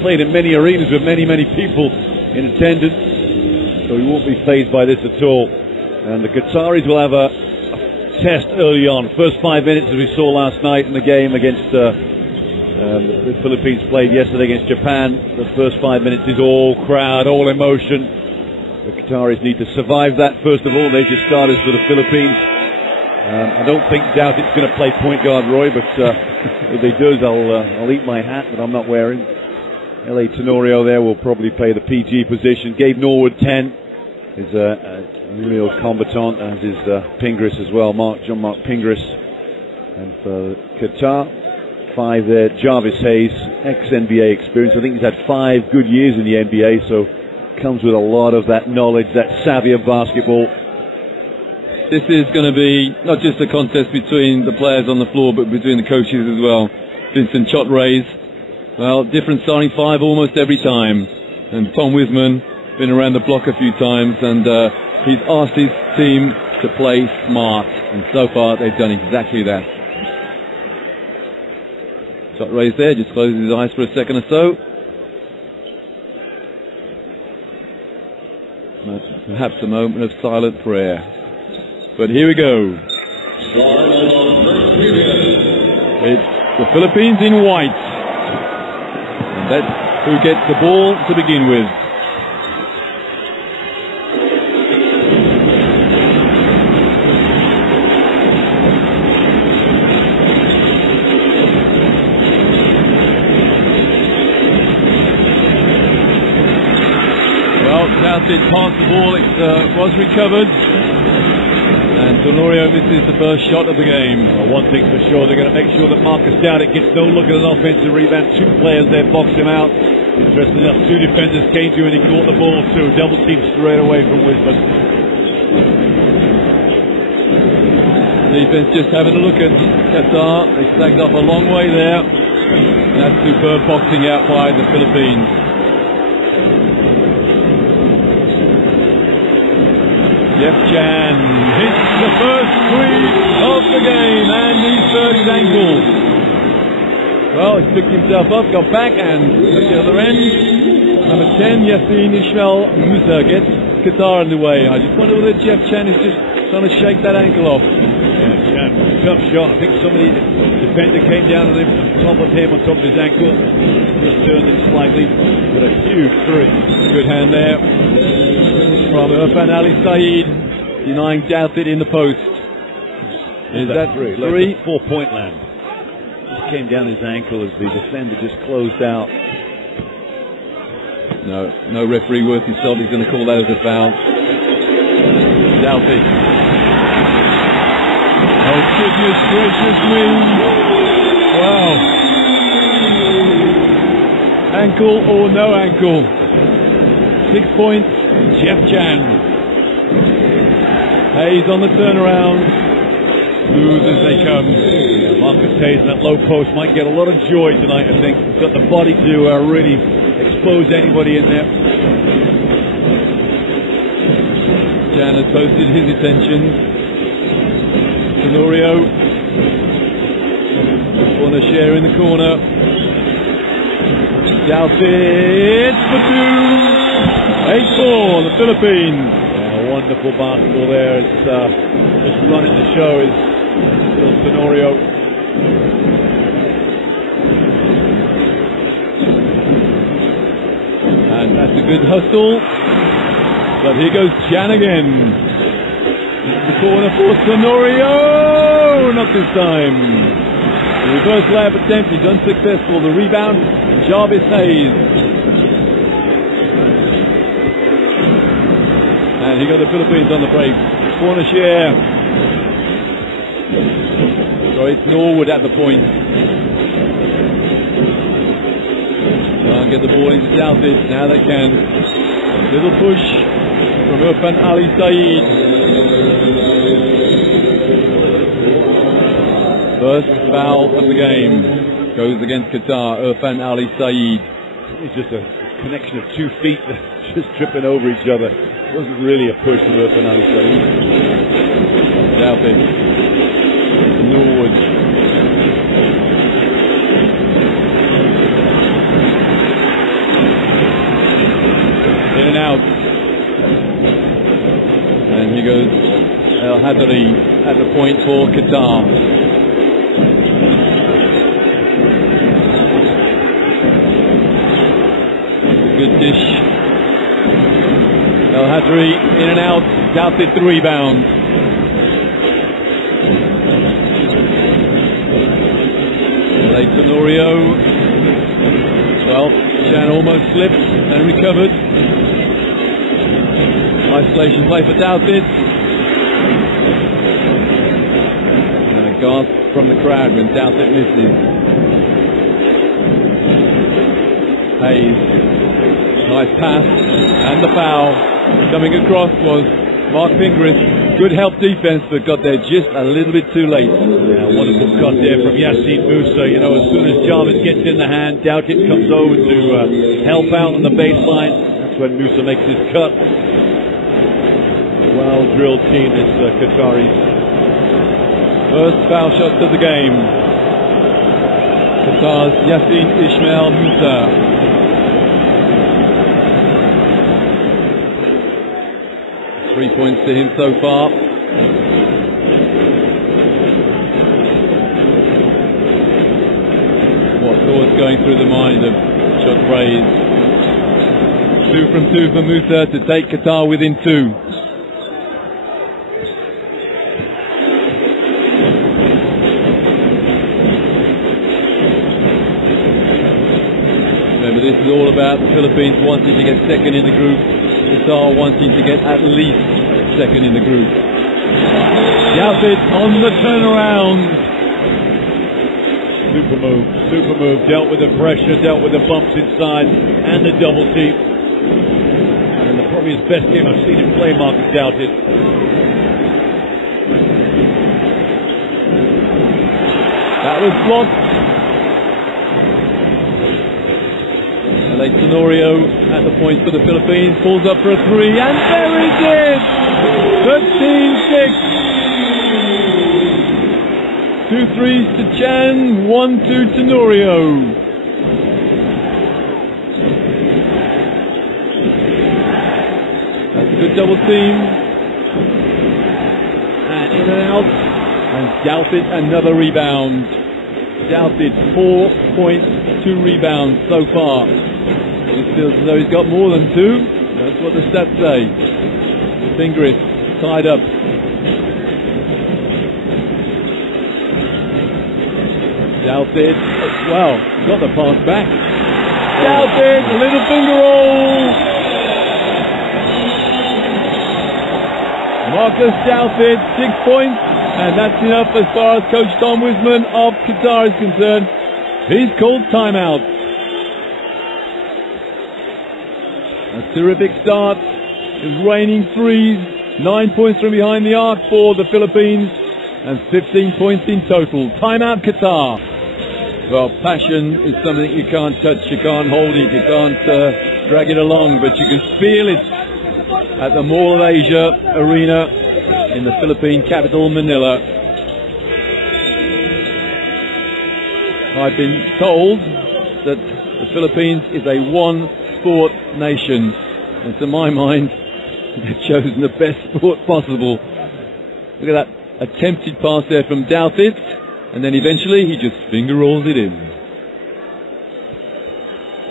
played in many arenas with many people in attendance, so he won't be fazed by this at all. And the Qataris will have a test early on. First 5 minutes, as we saw last night in the game against the Philippines played yesterday against Japan. The first 5 minutes is all crowd, all emotion. The Qataris need to survive that first of all. They're just starters for the Philippines. I don't doubt it's going to play point guard, Roy, but if he does, I'll eat my hat that I'm not wearing. L.A. Tenorio there will probably play the PG position. Gabe Norwood, 10, is a real combatant, as is Pingris as well, Jean-Marc Pingris. And for Qatar, 5 there, Jarvis Hayes, ex-NBA experience. I think he's had 5 good years in the NBA, so comes with a lot of that knowledge, that savvy of basketball. This is going to be not just a contest between the players on the floor, but between the coaches as well. Vincent Chot-Rays, well, different starting 5 almost every time. And Tom Wiseman, been around the block a few times, and he's asked his team to play smart. And so far, they've done exactly that. Chot-Rays there, just closes his eyes for a second or so. Perhaps a moment of silent prayer. But here we go. It's the Philippines in white. And that's who gets the ball to begin with. Well, Southgate passed the ball. It was recovered. And Tenorio misses the first shot of the game. Well, one thing for sure, they're going to make sure that Marcus Dowdett gets no look at an offensive rebound. 2 players there box him out. Interesting enough, 2 defenders came to him and he caught the ball too. Double team straight away from Wisdom. Defense just having a look at Qatar. They stacked up a long way there. That's superb boxing out by the Philippines. Jeff Chan hits the first three of the game, and he's hurt his ankle. Well, he's picked himself up, got back, and at the other end, number 10, Yassine Ismail Musa gets Qatar in the way. I just wonder whether Jeff Chan is just trying to shake that ankle off. Yeah, Chan, tough shot. I think the defender came down on top of him, on top of his ankle, just turned it slightly, but a huge three. Good hand there from Irfan Ali Saeed, denying Douthit in the post. Is that three? 4-point land. Just came down his ankle as the defender just closed out. No referee worth his salt. He's going to call that as a foul. Douthit. Oh, goodness gracious me. Wow. Ankle or no ankle. 6 points. Jeff Chan. Hayes on the turnaround. Smooth as they come. Yeah, Marcus Hayes in that low post might get a lot of joy tonight, I think. He's got the body to really expose anybody in there. Chan has posted his attention. Tenorio. Corner share in the corner. Douthit for 2. 8-4, the Philippines. Yeah, wonderful basketball there. It's just running the show is Phil Tenorio. And that's a good hustle. But here goes Chan again. The corner for Tenorio. Not this time. The reverse layup attempt is unsuccessful. The rebound, Jarvis Hayes. And he got the Philippines on the break. Corner share. So it's Norwood at the point. Can't get the ball into Douthit. Now they can. Little push from Irfan Ali Saeed. First foul of the game goes against Qatar. Irfan Ali Saeed. It's just a connection of 2 feet just tripping over each other. It wasn't really a push from Irfan Ali Saeed. Douthit. Norwood. goes El Hadri at the point for Qatar. That's a good dish. El Hadri in and out, Doughted the rebound. Late Tenorio. Well, Chan almost slipped and recovered. Isolation play for Doughted. And a gasp from the crowd when Doughted misses. Hayes. Nice pass. And the foul. Coming across was Mark Pingris. Good help defense, but got there just a little bit too late. Yeah, wonderful cut there from Yassine Moussa. You know, as soon as Jarvis gets in the hand, Doughted comes over to help out on the baseline. That's when Moussa makes his cut. Well-drilled team, this Qataris. First foul shot of the game. Qatar's Yassine Ismail Moussa. 3 points to him so far. What thoughts going through the mind of Chot Rays? 2 from 2 for Moussa to take Qatar within 2. Remember, this is all about the Philippines wanting to get second in the group. Qatar wanting to get at least second in the group. Doughted on the turnaround. Super move. Dealt with the pressure, dealt with the bumps inside, and the double team. And probably his best game I've seen him play, Marcus Doughted. That was blocked. Late Tenorio at the point for the Philippines, pulls up for a 3 and buries it! 13-6. 2 threes to Chan, 1 to Tenorio. That's a good double team. And in and out. And Doughted another rebound. Doughted 4 points, 2 rebounds so far. It feels as though he's got more than 2. That's what the stats say. Fingris tied up. Doughted, well, got the pass back. Doughted, a little finger roll. Marcus Doughted, 6 points, and that's enough as far as Coach Tom Wisman of Qatar is concerned. He's called timeout. A terrific start. It's raining threes. 9 points from behind the arc for the Philippines, and 15 points in total. Timeout, Qatar. Well, passion is something you can't touch, you can't hold it, you can't drag it along, but you can feel it at the Mall of Asia arena in the Philippine capital, Manila. I've been told that the Philippines is a one-sport nation, and to my mind, they've chosen the best sport possible. Look at that attempted pass there from Doughted, and then eventually he just finger rolls it in.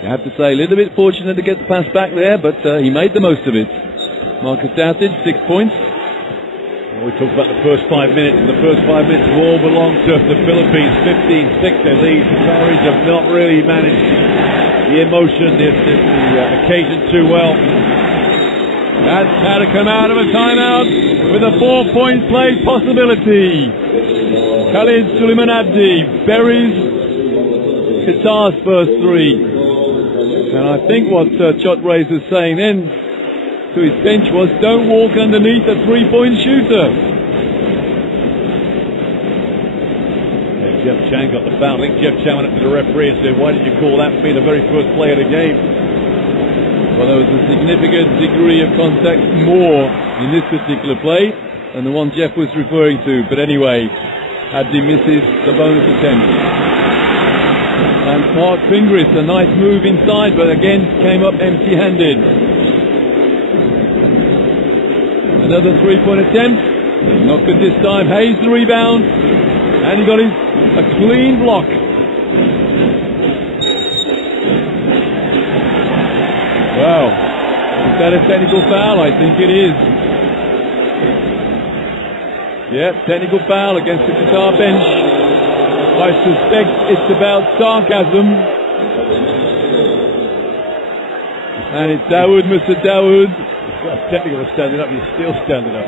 You have to say, a little bit fortunate to get the pass back there, but he made the most of it. Marcus Doughted, 6 points. We talked about the first 5 minutes, and the first 5 minutes have all belonged to the Philippines. 15-6 their lead. The Qataris have not really managed the emotion, the occasion too well. That's how to come out of a timeout with a 4-point play possibility. Khalid Suleiman Abdi buries Qatar's first 3. And I think what Chot Rays was saying then to his bench was, don't walk underneath a 3-point shooter. Jeff Chan got the foul. I think Jeff Chan went up to the referee and said, why did you call that for me the very first play of the game? Well, there was a significant degree of contact more in this particular play than the one Jeff was referring to. But anyway, Abdi misses the bonus attempt. And Mark Fingris, a nice move inside, but again came up empty-handed. Another three-point attempt. Not good this time. Hayes the rebound. And he got a clean block. Wow. Is that a technical foul? I think it is. Yep, technical foul against the Qatar bench. I suspect it's about sarcasm. And it's Dawood, Mr. Dawood. It's not technical for standing up, you're still standing up.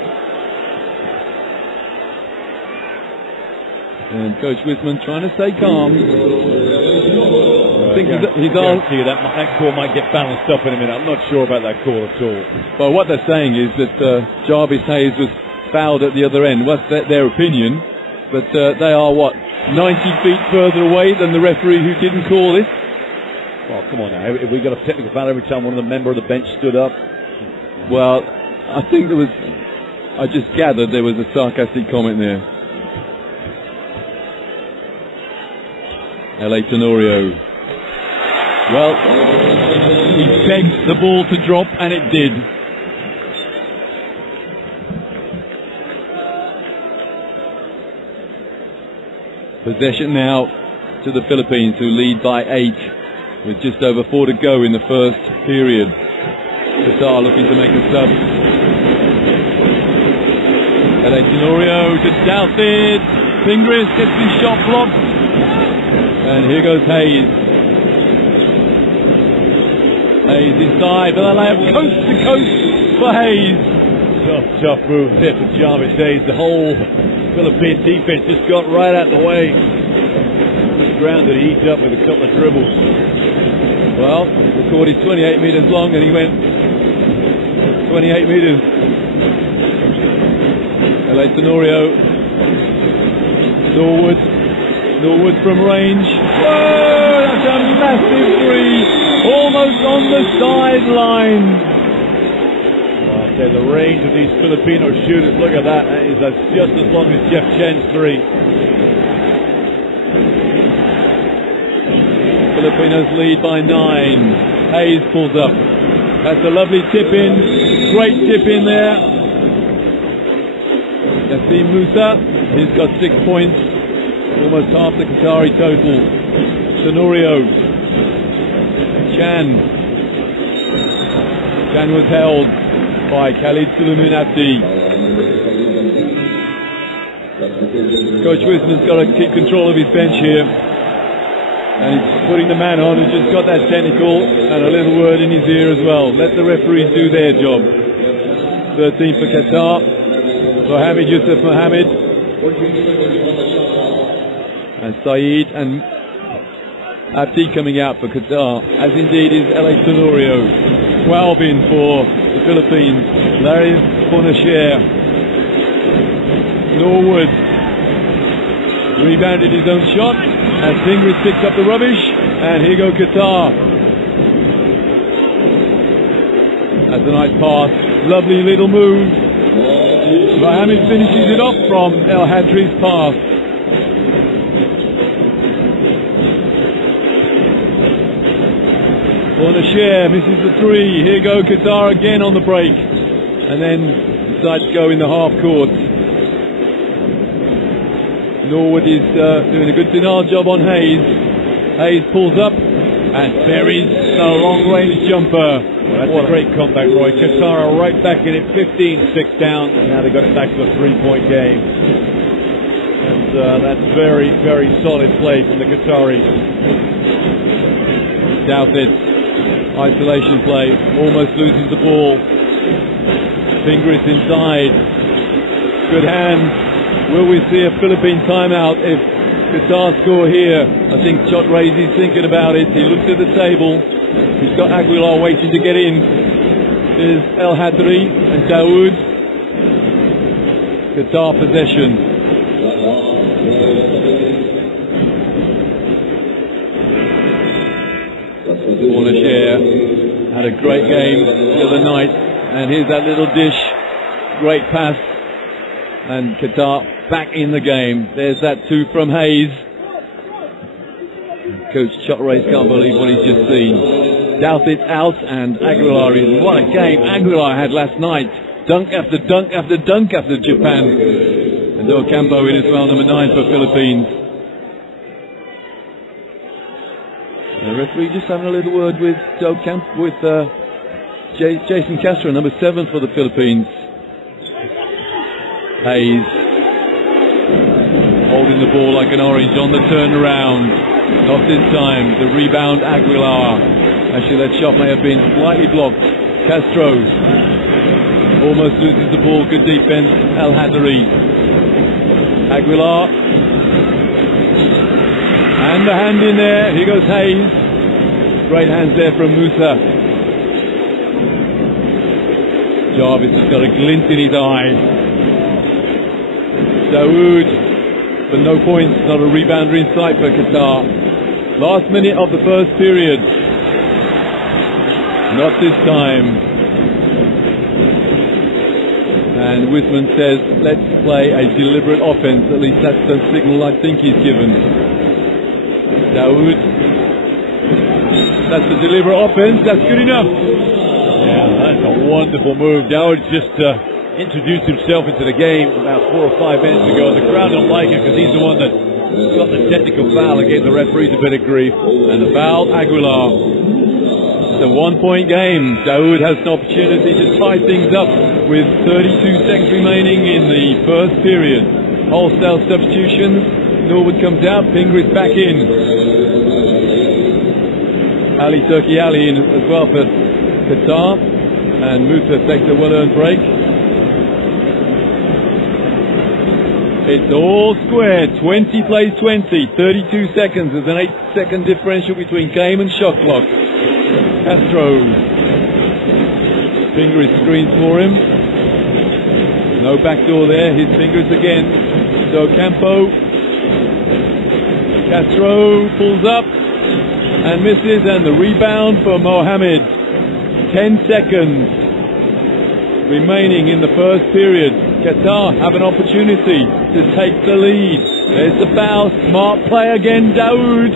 And Coach Wiseman trying to stay calm. I think he's on. That call might get balanced up in a minute. I'm not sure about that call at all. Well, what they're saying is that Jarvis Hayes was fouled at the other end. Well, that's their opinion. But they are, 90 feet further away than the referee who didn't call it. Well, come on now. Have we got a technical foul every time one of the member of the bench stood up? Well, I think I just gathered there was a sarcastic comment there. L.A. Tenorio. Well, he begged the ball to drop, and it did. Possession now to the Philippines, who lead by 8, with just over 4 to go in the first period. Qatar looking to make a sub. L.A. Tenorio to Douthit. Fingris gets his shot blocked. And here goes Hayes. Hayes inside, but they'll have coast to coast for Hayes. Tough move there for Jarvis Hayes. The whole Philippine defense just got right out of the way. Ground that he eats up with a couple of dribbles. Well, the court is 28 metres long and he went 28 metres. L.A. Tenorio. Norwood from range. Whoa, that's a massive three. Almost on the sideline. Well, I say the range of these Filipino shooters, look at that. That is just as long as Jeff Chen's three. Filipinos lead by 9. Hayes pulls up. That's a lovely tip in. Great tip in there. Yassim Musa, he's got 6 points. Almost half the Qatari total. Tenorio. Chan was held by Khalid Suleiman Abdi. Coach Wisman's got to keep control of his bench here. And he's putting the man on who just got that technical and a little word in his ear as well. Let the referees do their job. 13 for Qatar. Mohamed Yusuf Mohamed. And Saeed and Abdi coming out for Qatar, as indeed is L.A. Tenorio. 12 in for the Philippines. Larry Bonachere. Norwood rebounded his own shot, and Fingris picks up the rubbish, and here go Qatar. That's a nice pass. Lovely little move. Mohamed finishes it off from El Hadri's pass. Bonachere misses the three. Here go Qatar again on the break. And then decides to go in the half court. Norwood is doing a good dinar job on Hayes. Hayes pulls up and buries the long-range jumper. Well, that's a great comeback, Roy. Qatar are right back in it, 15-6 down. Now they've got it back to a 3-point game. And that's very, very solid play from the Qataris. Douthit. Isolation play, almost loses the ball. Fingris inside. Good hands. Will we see a Philippine timeout if Qatar score here? I think Chot Razy's thinking about it. He looked at the table. He's got Aguilar waiting to get in. There's El Hadri and Dawood. Qatar possession. Bonachere had a great game the other night, and here's that little dish. Great pass, and Qatar back in the game. There's that 2 from Hayes. Coach Chot Rays can't believe what he's just seen. Douthit out, and Aguilar in. What a game Aguilar had last night. Dunk after dunk after dunk after Japan. And Ocampo in as well, number 9 for Philippines. The referee just having a little word with Jason Castro, number 7 for the Philippines. Hayes holding the ball like an orange on the turnaround. Not this time. The rebound, Aguilar. Actually, that shot may have been slightly blocked. Castro almost loses the ball. Good defense. El Hadari. Aguilar. And the hand in there. Here goes Hayes. Great hands there from Musa. Jarvis has got a glint in his eye. Dawood, but no points, not a rebounder in sight for Qatar. Last minute of the first period. Not this time. And Wiseman says, let's play a deliberate offense. At least that's the signal I think he's given. Dawood. That's a deliberate offense. That's good enough. Yeah, that's a wonderful move. Dawood just introduced himself into the game about 4 or 5 minutes ago. The crowd don't like him because he's the one that got the technical foul and gave the referees a bit of grief. And the foul, Aguilar. It's a 1-point game. Dawood has an opportunity to tie things up with 32 seconds remaining in the first period. Wholesale substitutions. Norwood comes out. Pingris back in. Ali Turkey Ali in as well for Qatar. And Musa takes a well-earned break. It's all square. 20 plays 20. 32 seconds. There's an 8-second differential between game and shot clock. Castro. Fingers screens for him. No backdoor there. His fingers again. So Campo. Castro pulls up and misses, and the rebound for Mohammed. 10 seconds remaining in the first period. Qatar have an opportunity to take the lead. There's the foul. Smart play again, Dawood.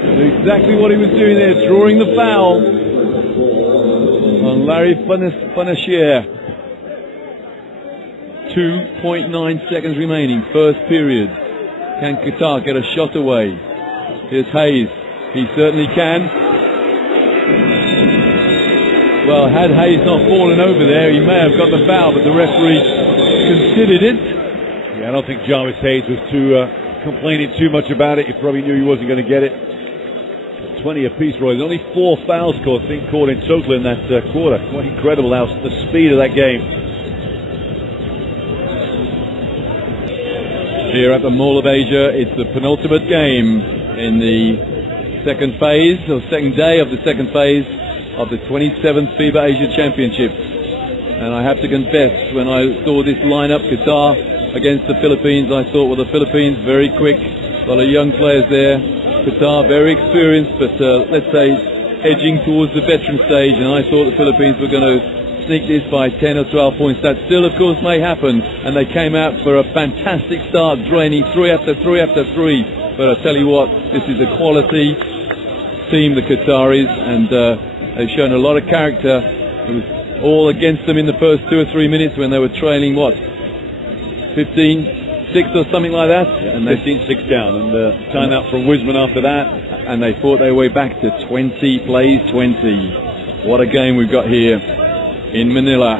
Exactly what he was doing there, drawing the foul on Larry Fanashier. 2.9 seconds remaining, first period. Can Qatar get a shot away? Here's Hayes. He certainly can. Well, had Hayes not fallen over there, he may have got the foul, but the referee considered it. Yeah, I don't think Jarvis Hayes was too complaining too much about it. He probably knew he wasn't going to get it. 20 apiece, Roy. There's only 4 fouls called in total in that quarter. Quite incredible how the speed of that game. Here at the Mall of Asia, it's the penultimate game in the second phase, or second day of the second phase of the 27th FIBA Asia Championships. And I have to confess, when I saw this lineup, Qatar against the Philippines, I thought, well, the Philippines very quick, a lot of young players there. Qatar very experienced, but let's say edging towards the veteran stage, and I thought the Philippines were going to sneak this by 10 or 12 points. That still, of course, may happen, and they came out for a fantastic start, draining 3 after 3 after 3. But I tell you what, this is a quality team, the Qataris, and they've shown a lot of character. It was all against them in the first 2 or 3 minutes when they were trailing, 15-6 or something like that, and they 15-6 down, and timeout from Wiseman after that, and they fought their way back to 20 plays 20. What a game we've got here in Manila,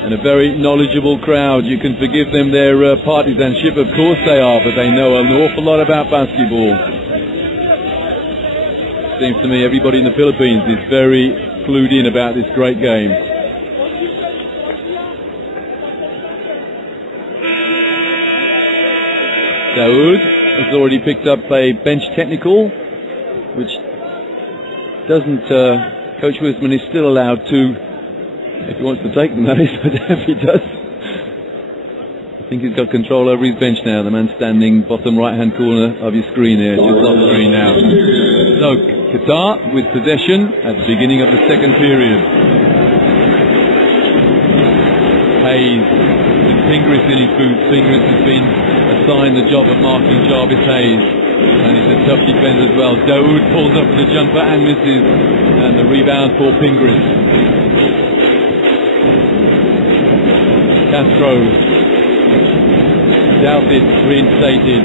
and a very knowledgeable crowd. You can forgive them their partisanship, of course they are, but they know an awful lot about basketball. Seems to me everybody in the Philippines is very clued in about this great game. Dawood has already picked up a bench technical, which doesn't, Coach Wiseman is still allowed to, if he wants to take them, that is, but if he does. I think he's got control over his bench now, the man standing bottom right-hand corner of your screen there, just on the screen now. So, Qatar with possession at the beginning of the second period. Hayes, with Pingris in his boots. Pingris has been assigned the job of marking Jarvis Hayes, and he's a tough defender as well. Dawood pulls up the jumper and misses, and the rebound for Pingris. Castro. Doubted, reinstated.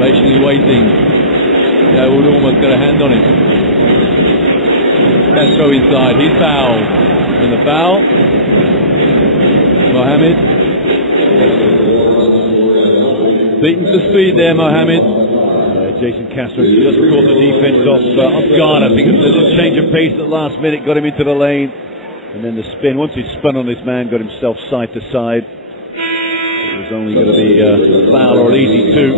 Patiently waiting. Dawood almost got a hand on it. Castro inside, he's foul. And the foul. Mohamed. Beaten to speed there, Mohamed. Jason Castro just caught the defense off guard. I think it was a little change of pace at the last minute, got him into the lane. And then the spin, once he spun on this man, got himself side to side. It was only going to be a foul or an easy two.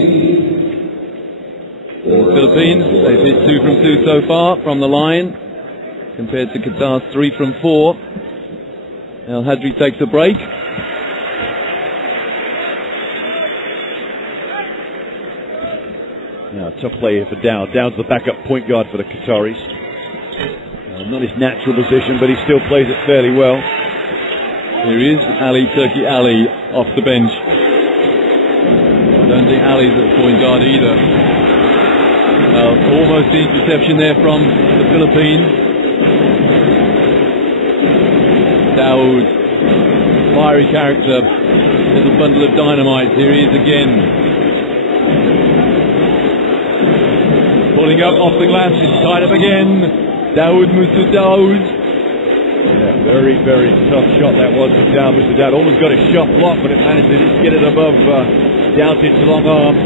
Philippines, they've hit 2 from 2 so far from the line, compared to Qatar's 3 from 4. El Hadri takes a break. Yeah, tough play here for Dowd. Dowd's the backup point guard for the Qataris. Not his natural position, but he still plays it fairly well. Here is Ali, Turkey Ali, off the bench. I don't think Ali's at point guard either. Almost the interception there from the Philippines. Dawood, fiery character, little bundle of dynamite. Here he is again. Pulling up off the glass, it's tied up again. Dawood Musa Dawood. Yeah, very, very tough shot that was from Dawood Musa Dawood. Almost got a shot blocked, but it managed to just get it above Doubted's long arm.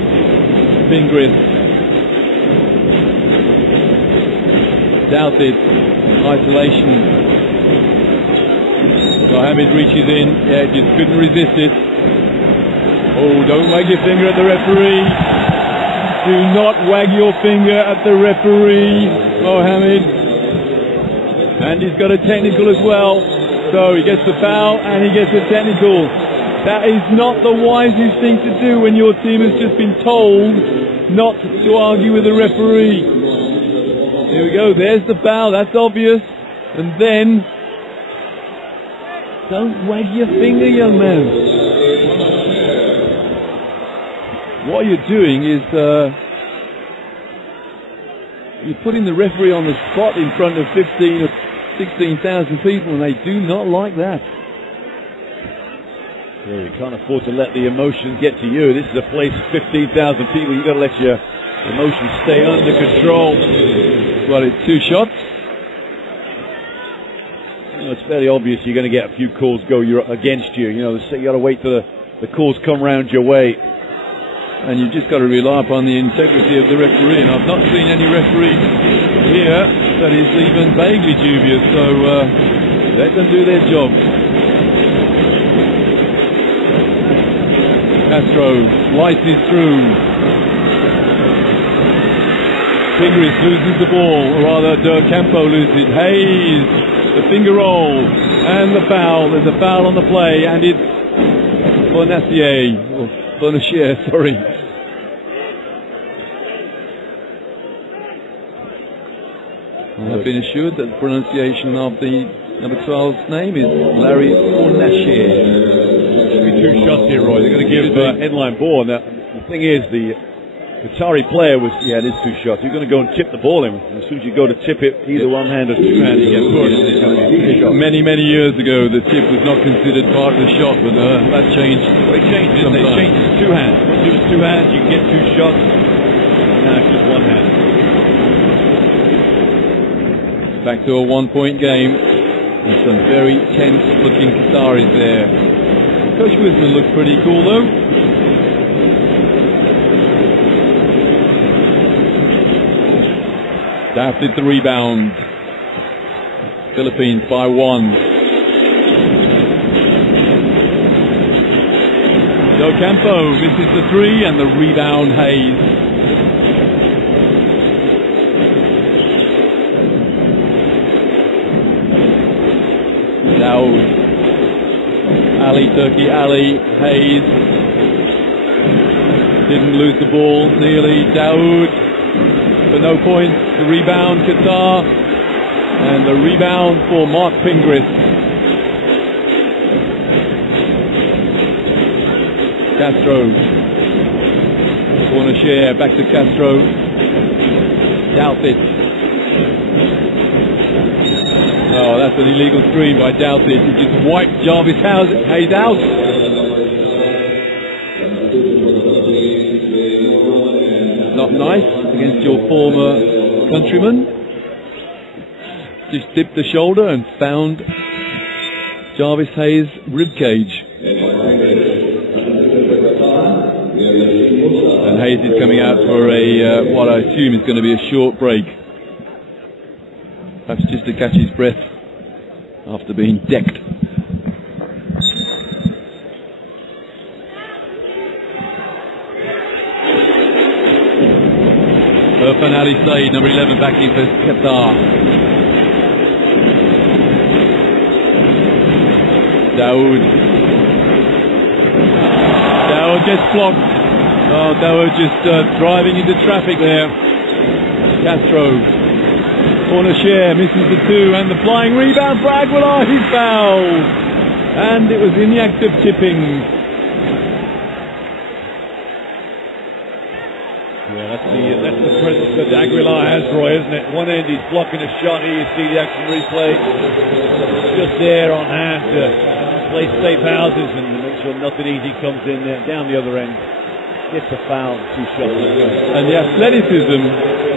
Fingris. Doubted. Isolation. Mohamed reaches in. Yeah, just couldn't resist it. Oh, don't wag your finger at the referee. Do not wag your finger at the referee, Mohamed. And he's got a technical as well. So he gets the foul and he gets a technical. That is not the wisest thing to do when your team has just been told not to argue with the referee. Here we go, there's the foul, that's obvious. And then, don't wag your finger, young man. What you're doing is you're putting the referee on the spot in front of 15 or 16,000 people, and they do not like that. Yeah, you can't afford to let the emotions get to you. This is a place of 15,000 people. You've got to let your emotions stay under control. Well, it's 2 shots. You know, it's fairly obvious you're going to get a few calls go against you. You know, you got to wait till the calls come round your way. And you've just got to rely upon the integrity of the referee. And I've not seen any referee here that is even vaguely dubious. So let them do their job. Castro slices through. Fingris loses the ball, or rather Campo loses it. Hayes, the finger roll, and the foul. There's a foul on the play, and it's Bonacier, sorry. I've been assured that the pronunciation of the number 12's name is Larry Bonacier. There'll be 2 shots here, Roy. They're going to give headline ball. Now, the thing is, the Qatari player was, it is 2 shots. You're going to go and tip the ball in. As soon as you go to tip it, either one hand or 2 hands, you get pushed. It's going to be 2 shots. Many, many years ago, the tip was not considered part of the shot, but that changed. Well, it changed, didn't it? It changed to 2 hands. Once it was 2 hands, you can get 2 shots. Now it's just 1 hand. Back to a 1-point game. And some very tense-looking Qataris there. Coach Wisman looks pretty cool, though. Dafted the rebound. Philippines by 1. Del Campo misses the 3 and the rebound Hayes. Dawood. Ali, Turkey Ali, Hayes. Didn't lose the ball, nearly. Dawood, but no points. The rebound, Qatar. And the rebound for Mark Fingris. Castro. Corner share, back to Castro. Doubt it. Oh, Oh, that's an illegal screen by Doughty. He just wiped Jarvis Hayes out. Not nice against your former countryman. Just dipped the shoulder and found Jarvis Hayes' ribcage. And Hayes is coming out for a what I assume is going to be a short break. Perhaps just to catch his breath after being decked. Irfan Ali Saeed, number 11, backing for Qatar. Dawood gets blocked. Oh, Dawood just driving into traffic there. Castro. Corner share, misses the two, and the flying rebound for Aguilar, he's fouled. And it was in the act of tipping. Yeah, that's the presence that Aguilar has, Roy, isn't it? One end he's blocking a shot, here you see the action replay. Just there on hand to play safe houses and make sure nothing easy comes in there. Down the other end, gets a foul, 2 shots. And the athleticism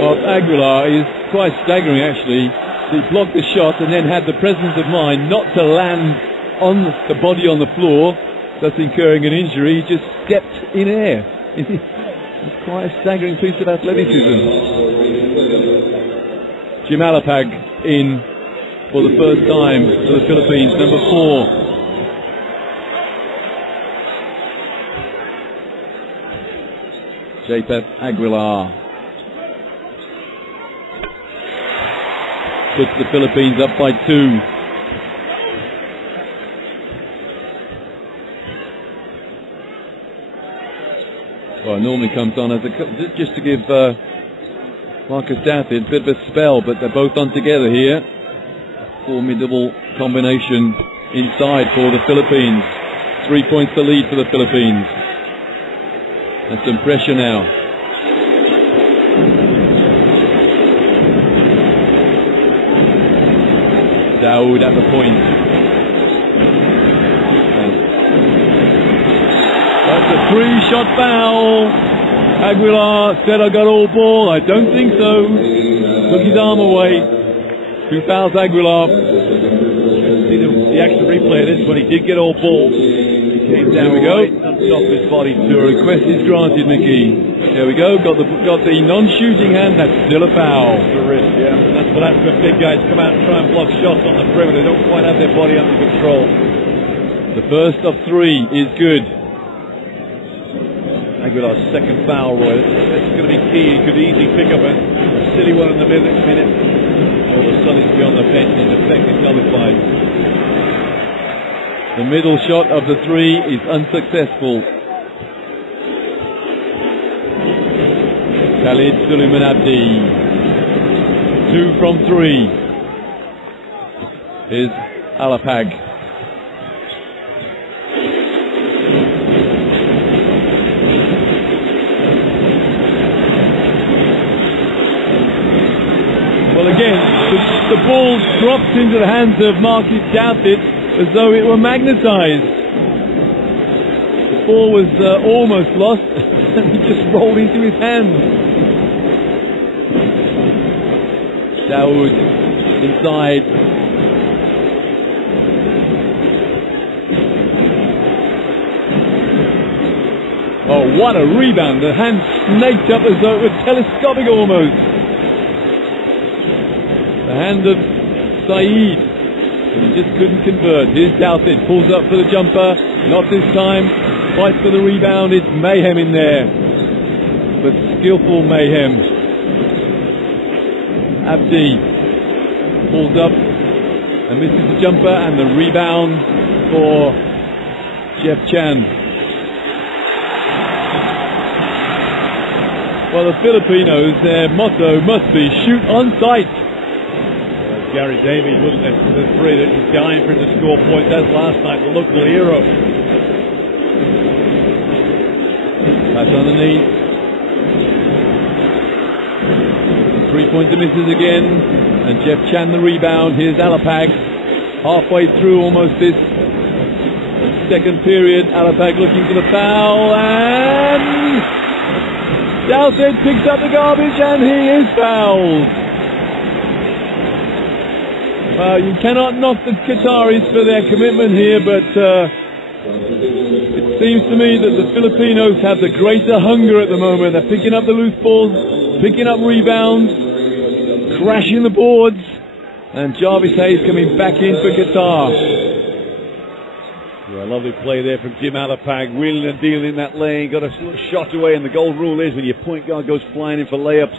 of Aguilar is quite staggering, actually. He blocked the shot and then had the presence of mind not to land on the body on the floor, thus incurring an injury. He just stepped in air. It's quite a staggering piece of athleticism. Jim Alapag in for the first time for the Philippines, number 4. Japeth Aguilar puts the Philippines up by 2. Well, it normally comes on as just to give Marcus Doughty a bit of a spell, but they're both on together here. Formidable combination inside for the Philippines. 3 points to lead for the Philippines. And some pressure now. Dawood at the point. That's a 3-shot foul. Aguilar said, I got all ball. I don't think so. Took his arm away. 2 fouls Aguilar. See the action replay of this when he did get all ball. Came down, there we go. Right on top of his body. Your request is granted, Mickey. There we go. Got the non-shooting hand. That's still a foul. The wrist, yeah. That's what happens when big guys come out and try and block shots on the perimeter. They don't quite have their body under control. The first of 3 is good. Aguilar's second foul, Roy. This is going to be key. He could easily pick up a silly one in the minute. All of a sudden he's beyond the bench. His effect is nullified. The middle shot of the 3 is unsuccessful. Khalid Suleiman Abdi. 2 from 3. Here's Alapag. Well, again, the ball drops into the hands of Marcus Doughty as though it were magnetized. The ball was almost lost and he just rolled into his hands. Dawood inside. Oh, what a rebound. The hand snaked up as though it was telescopic almost. The hand of Saeed. He just couldn't convert. Here's Doughty, pulls up for the jumper. Not this time. Fights for the rebound. It's mayhem in there. But skillful mayhem. Abdi pulls up and misses the jumper, and the rebound for Jeff Chan. Well, the Filipinos, their motto must be shoot on sight. Gary Davies, wasn't it? The 3 that was dying for him to score points as last night, the local hero. Pass underneath. Three-pointer misses again, and Jeff Chan the rebound. Here's Alapag, halfway through almost this second period. Alapag looking for the foul, and Douthit picks up the garbage, and he is fouled. You cannot knock the Qataris for their commitment here, but it seems to me that the Filipinos have the greater hunger at the moment. They're picking up the loose balls, picking up rebounds, crashing the boards, and Jarvis Hayes coming back in for Qatar. Yeah, lovely play there from Jim Alapag, wheeling and dealing in that lane, got a little shot away, and the gold rule is when your point guard goes flying in for layups,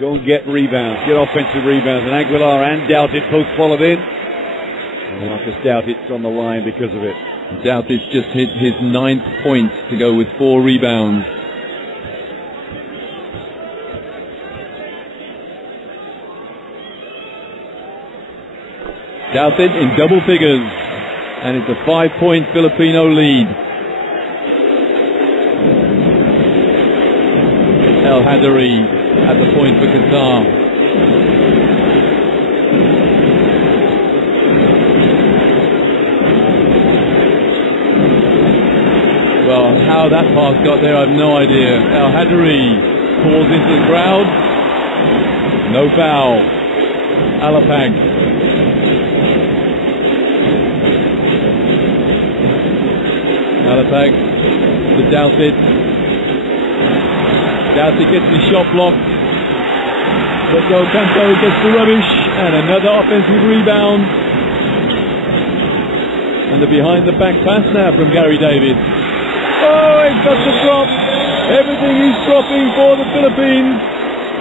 go and get rebounds, get offensive rebounds, and Aguilar and Douthit both followed in. And Marcus Douthit's on the line because of it. Douthit's just hit his 9th point to go with 4 rebounds. Douthit in double figures, and it's a 5-point Filipino lead. El Hadari at the point for Qatar. Well, how that pass got there, I have no idea. El Hadari calls into the crowd. No foul. Alapag. Alapag to Douthit. Douthit gets his shot blocked. But Canto gets the rubbish, and another offensive rebound. And the behind the back pass now from Gary David. Oh, it's got to drop. Everything is dropping for the Philippines.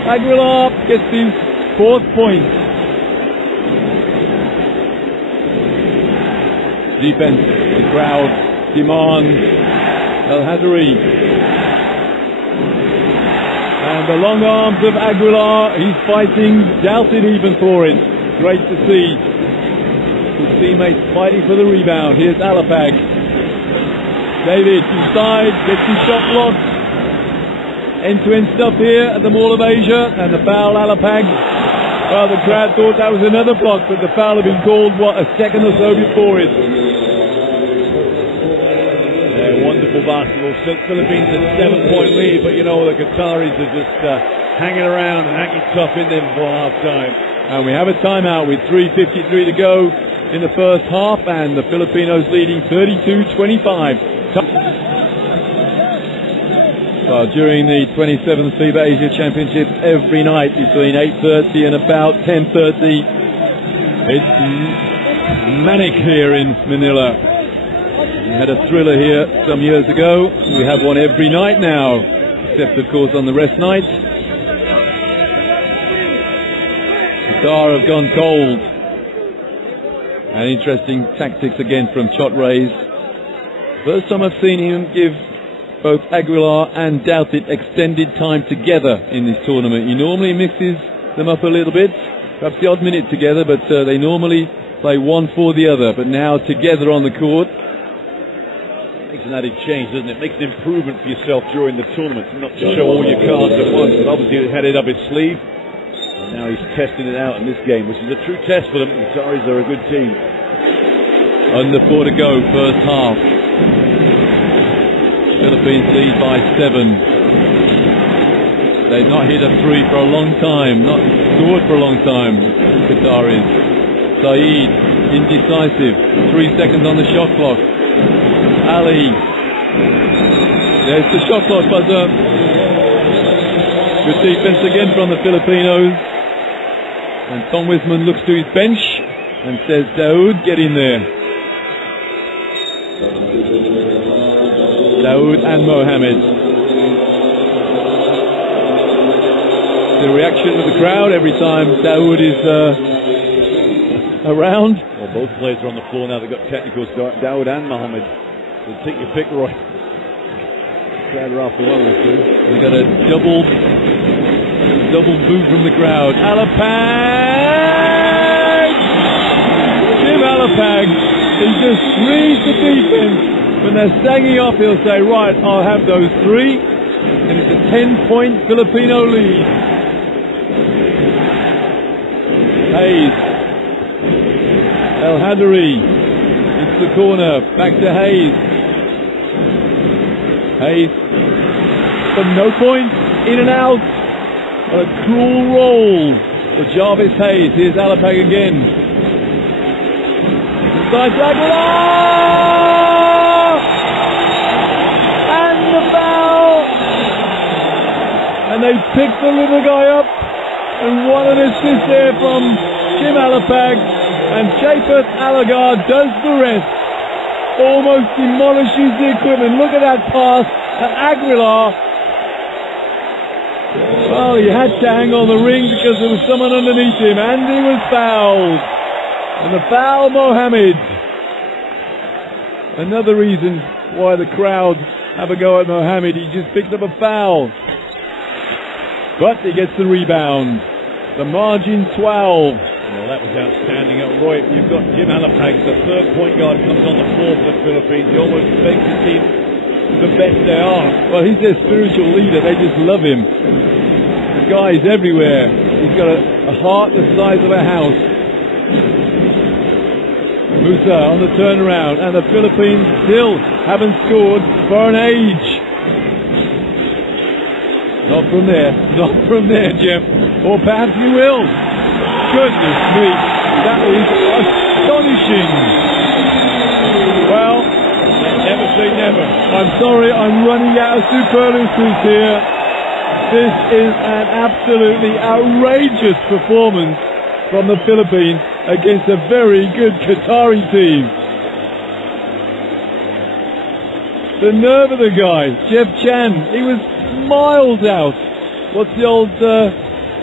Aguilar gets his 4th point. Defense, the crowd demands El Hadari. And the long arms of Aguilar, he's fighting, Douthit even for it. Great to see his teammates fighting for the rebound. Here's Alapag. David inside, gets his shot blocked. End-to-end stuff here at the Mall of Asia, and the foul, Alapag. Well, the crowd thought that was another block, but the foul had been called, a second or so before it. Wonderful basketball. Philippines a 7-point lead, but you know the Qataris are just hanging around and hanging tough in there before half-time. And we have a timeout with 3:53 to go in the first half, and the Filipinos leading 32-25. Well, during the 27th FIBA Asia Championships, every night between 8:30 and about 10:30, it's manic here in Manila. We had a thriller here some years ago. We have one every night now, except of course on the rest night. Qatar have gone cold. And interesting tactics again from Chot Reyes. First time I've seen him give both Aguilar and Douthit extended time together in this tournament. He normally mixes them up a little bit, perhaps the odd minute together, but they normally play one for the other. But now together on the court. Makes an added change, doesn't it? Makes an improvement for yourself during the tournament, not to show all your cards at once. But obviously he had it up his sleeve, and now he's testing it out in this game, which is a true test for them. The Qataris are a good team. Under 4 to go, first half. Philippines lead by 7. They've not hit a 3 for a long time, not scored for a long time, Qataris. Saeed, indecisive, 3 seconds on the shot clock. Ali, there's the shot clock buzzer. Good defense again from the Filipinos. And Tom Wisman looks to his bench and says, Daoud, get in there. Daoud and Mohammed. The reaction of the crowd every time Daoud is around. Well, both players are on the floor now. They've got technicals, Daoud and Mohammed. So take your pick, Roy. Crowd are after one or two. We've got a double boo from the crowd. Alapag! Jim Alapag, he just reads the defense. When they're sagging off, he'll say, right, I'll have those 3. And it's a 10-point Filipino lead. Hayes. El Hadari into the corner, back to Hayes. Hayes, but no points, in and out. What a cruel roll for Jarvis Hayes. Here's Alapag again. Inside Aguilar! And the foul! And they pick the little guy up. And what an assist there from Jim Alapag. And Japeth Alagar does the rest. Almost demolishes the equipment. Look at that pass at Aguilar. Well, he had to hang on the ring because there was someone underneath him, and he was fouled. And the foul, Mohammed. Another reason why the crowd have a go at Mohammed. He just picked up a foul. But he gets the rebound. The margin 12. Well, that was outstanding. Roy, you've got Jim Alapag, the third point guard, comes on the floor for the Philippines. He almost makes the team the best they are. Well, he's their spiritual leader. They just love him. The guy's everywhere. He's got a heart the size of a house. Musa on the turnaround, and the Philippines still haven't scored for an age. Not from there, Jeff. Or perhaps you will. Goodness me, that was astonishing. Well, never say never. I'm sorry, I'm running out of superlatives here. This is an absolutely outrageous performance from the Philippines against a very good Qatari team. The nerve of the guy, Jeff Chan, he was miles out. What's the old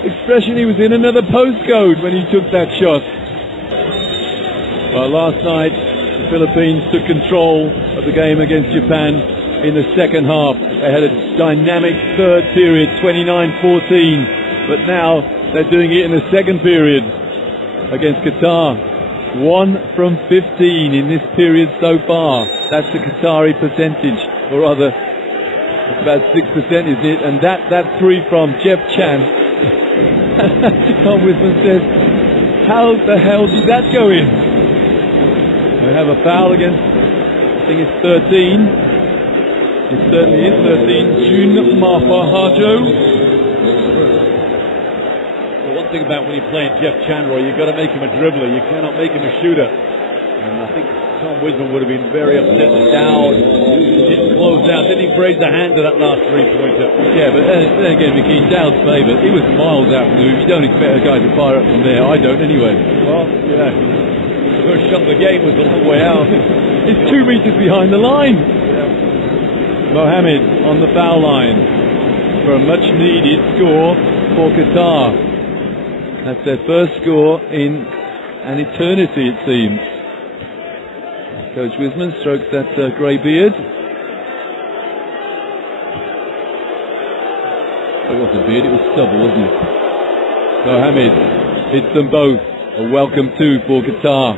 expression? He was in another postcode when he took that shot. Well, last night the Philippines took control of the game against Japan in the second half. They had a dynamic third period, 29-14, but now they're doing it in the second period against Qatar. 1 from 15 in this period so far. That's the Qatari percentage, or rather, it's about 6%, isn't it? And that three from Jeff Chan. Tom Wisman says, how the hell did that go in? We have a foul against, I think it's 13. It certainly is 13. Jun Mafahajo. The one thing about when you're playing Jeff Chan, Roy, you've got to make him a dribbler. You cannot make him a shooter. And I think Tom Wisman would have been very upset that Dowd didn't close out, didn't he praise the hand of that last three-pointer? Yeah, but then again, McKean, Dowd's favourite. He was miles out from the hoop. You don't expect a guy to fire up from there. I don't anyway. Well, yeah. The first shot of the game was a long way out. It's 2 meters behind the line. Yeah. Mohammed on the foul line for a much-needed score for Qatar. That's their first score in an eternity, it seems. Coach Wisman strokes that grey beard. It wasn't a beard, it was stubble, wasn't it? Mohammed hits them both. A welcome two for Qatar.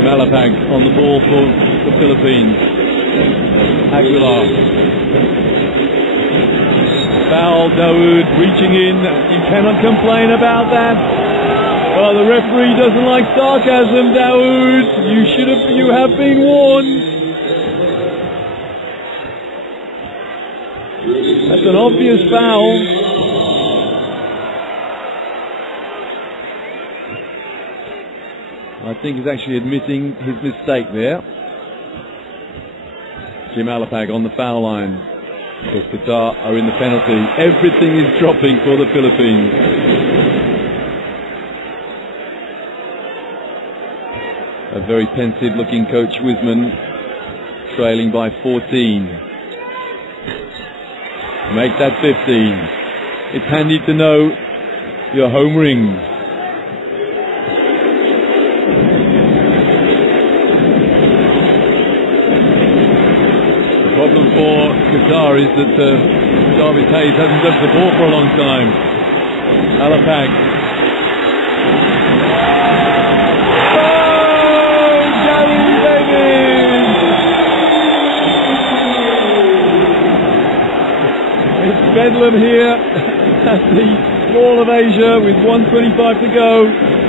Malapag on the ball for the Philippines. Aguilar. Foul, Dawood reaching in. You cannot complain about that. Well, the referee doesn't like sarcasm, Dawood. You have been warned. That's an obvious foul. I think he's actually admitting his mistake there. Jim Alapag on the foul line. Because Qatar are in the penalty. Everything is dropping for the Philippines. A very pensive looking Coach Wisman, trailing by 14. Make that 15. It's handy to know your home rings. The problem for Qatar is that Jarvis Hayes hasn't touched the ball for a long time. Alapag. Bedlam here at the Mall of Asia with 1:25 to go.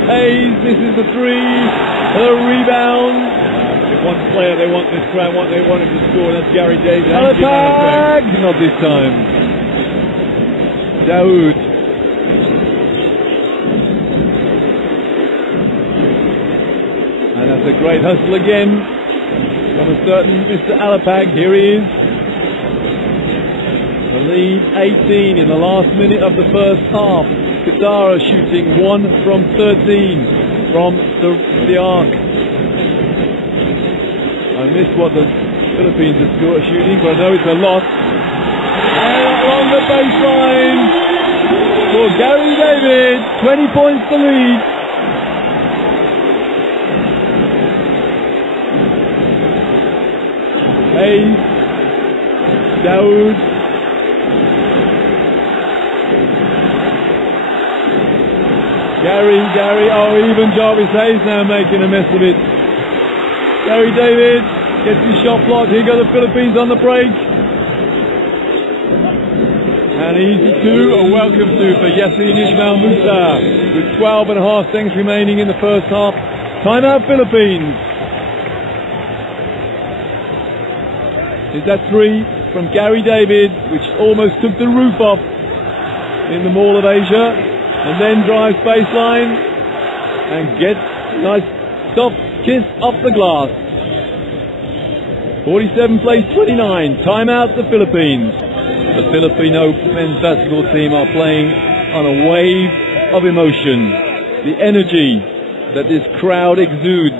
Hayes, this is the three, the rebound. One player they want this crowd, they want him to score, that's Gary David. Alapag! Not this time. Daoud. And that's a great hustle again from a certain Mr. Alapag. Here he is. The lead 18 in the last minute of the first half. Qatar are shooting 1 from 13 from the arc. I missed what the Philippines are shooting, but I know it's a lot. And along the baseline for Gary David, 20 points to lead. Hayes, Daoud, Gary, oh, even Jarvis Hayes now making a mess of it. Gary David gets his shot blocked. Here go the Philippines on the break. And easy two, a welcome to for Yassin Ismail Musa with 12 and a half seconds remaining in the first half. Timeout Philippines. Is that three from Gary David, which almost took the roof off in the Mall of Asia. And then drives baseline and gets nice soft kiss off the glass. 47 plays 29. Timeout the Philippines. The Filipino men's basketball team are playing on a wave of emotion. The energy that this crowd exudes.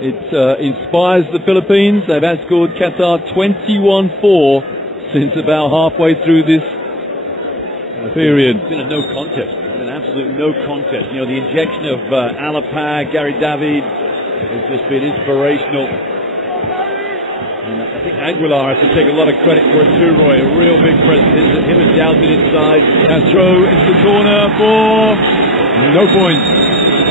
It inspires the Philippines. They've outscored Qatar 21-4 since about halfway through this period. It's been a no contest. It's been an absolute no contest. You know, the injection of Alapag, Gary David has just been inspirational. And I think Aguilar has to take a lot of credit for it too, Roy. A real big presence. Him and Doughton inside. Castro into the corner for no points.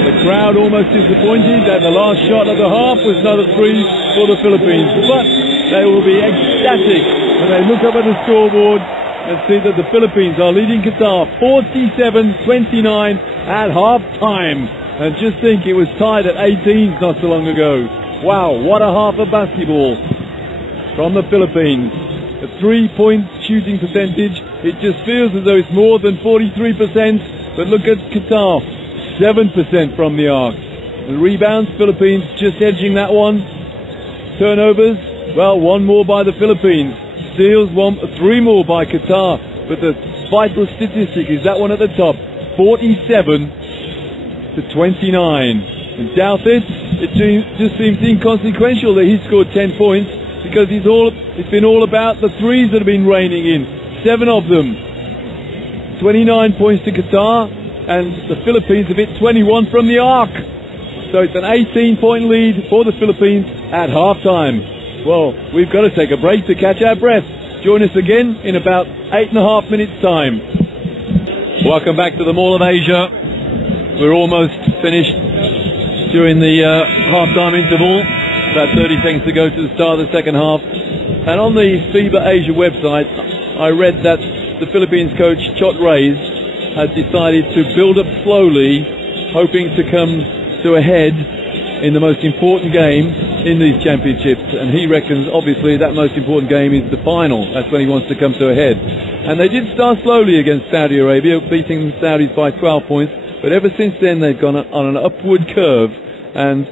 The crowd almost disappointed that the last shot of the half was another three for the Philippines. But they will be ecstatic when they look up at the scoreboard and see that the Philippines are leading Qatar 47-29 at half-time. And just think, it was tied at 18 not so long ago. Wow, what a half of basketball from the Philippines. A 3-point shooting percentage, it just feels as though it's more than 43%. But look at Qatar, 7% from the arc. The rebounds, Philippines just edging that one. Turnovers, well, one more by the Philippines. Steals, 3 more by Qatar. But the vital statistic is that one at the top, 47-29. And Douthit, it just seems inconsequential that he scored 10 points because it's been all about the threes that have been raining in. 7 of them. 29 points to Qatar, and the Philippines have hit 21 from the arc. So it's an 18-point lead for the Philippines at halftime. Well, we've got to take a break to catch our breath. Join us again in about 8.5 minutes' time. Welcome back to the Mall of Asia. We're almost finished during the halftime interval. About 30 seconds to go to the start of the second half. And on the FIBA Asia website, I read that the Philippines coach, Chot Reyes, has decided to build up slowly, hoping to come to a head in the most important game in these championships. And he reckons, obviously, that most important game is the final. That's when he wants to come to a head. And they did start slowly against Saudi Arabia, beating the Saudis by 12 points. But ever since then, they've gone on an upward curve. And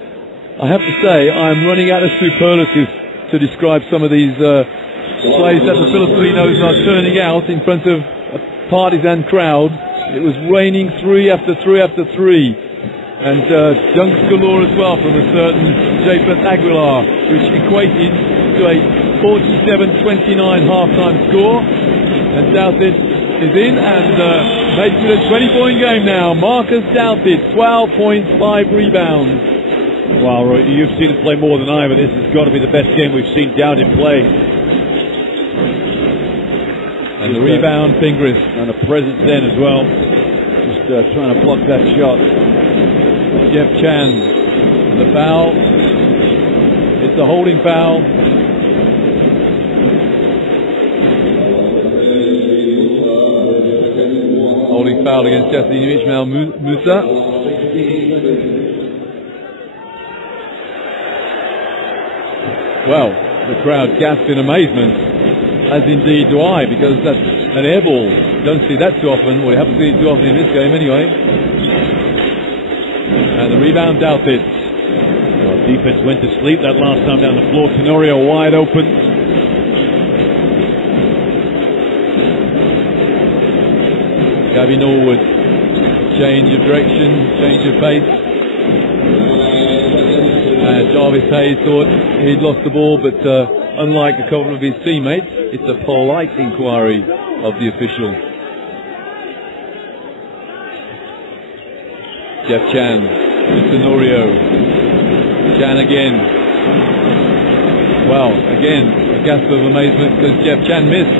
I have to say, I'm running out of superlatives to describe some of these plays that the Filipinos are turning out in front of a partisan crowd. It was raining 3 after 3 after 3. And dunks galore as well from a certain Japeth Aguilar, which equated to a 47-29 halftime score. And Douthit is in and makes it a 20-point game now. Marcus Douthit, 12 points, 5 rebounds. Wow, Roy, you've seen him play more than I, but this has got to be the best game we've seen Douthit play. And the rebound, Fingris. And a presence then as well. Just trying to block that shot. Jeff Chan, the foul. It's a holding foul. foul against Jasmine Ismail Musa. Well, the crowd gasped in amazement, as indeed do I, because that's an air ball. You don't see that too often, or you haven't seen it too often in this game anyway. And the rebound Douthit. Well, defense went to sleep that last time down the floor. Tenorio wide open. Gabby Norwood, change of direction, change of pace. And Jarvis Hayes thought he'd lost the ball, but unlike a couple of his teammates, it's a polite inquiry of the official. Jeff Chan, Tenorio. Chan again. Well, again, a gasp of amazement because Jeff Chan missed.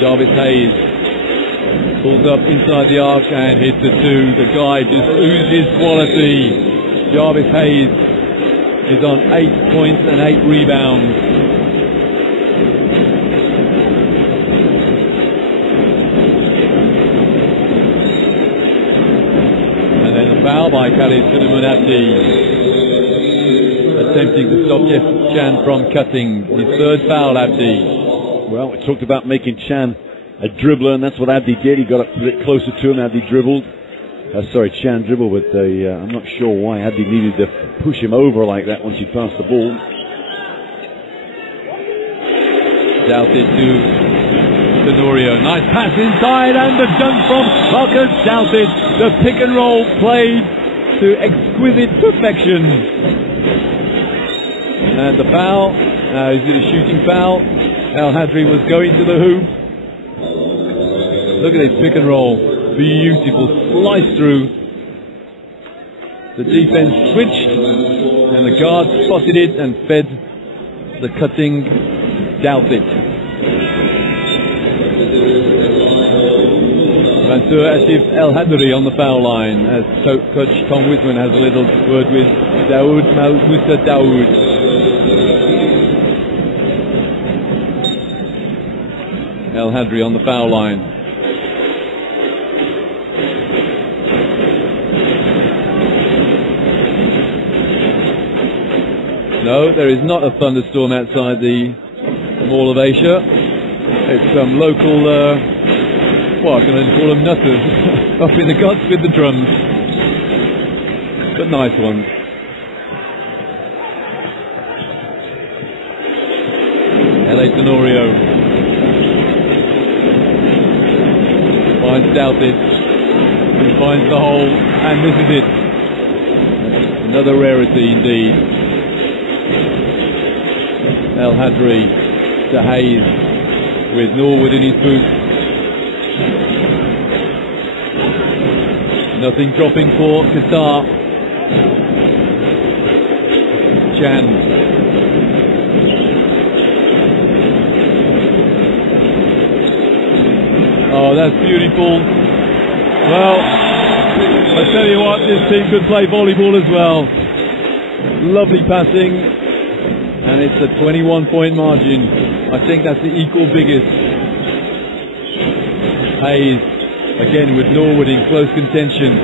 Jarvis Hayes pulls up inside the arc and hits a two. The guy just oozes quality. Jarvis Hayes is on 8 points and 8 rebounds. And then a foul by Khalid Suleiman Abdi, attempting to stop Jeff Chan from cutting. His third foul, Abdi. Well, we talked about making Chan a dribbler, and that's what Abdi did. He got up a bit closer to him. Abdi dribbled. Chan dribbled, but I'm not sure why Abdi needed to push him over like that once he passed the ball. Douthit to Tenorio. Nice pass inside, and the dunk from Marcus Douthit. The pick and roll played to exquisite perfection. And the foul. Now, is it a shooting foul? El Hadri was going to the hoop. Look at this pick and roll. Beautiful slice through. The defense switched and the guard spotted it and fed the cutting Douthit. Mansour Asif El Hadri on the foul line as coach Tom Whitman has a little word with Musa Daoud. El Hadri on the foul line. No, there is not a thunderstorm outside the Mall of Asia. It's some local, what can I call them, nutters, up in the guts with the drums. But nice ones. LA Tenorio finds Douthit. He finds the hole, and this is it. Another rarity indeed. El Hadri to Hayes with Norwood in his boot. Nothing dropping for Qatar. Chan. Oh, that's beautiful. Well, I tell you what, this team could play volleyball as well. Lovely passing. And it's a 21-point margin. I think that's the equal biggest. Hayes, again with Norwood in close contention.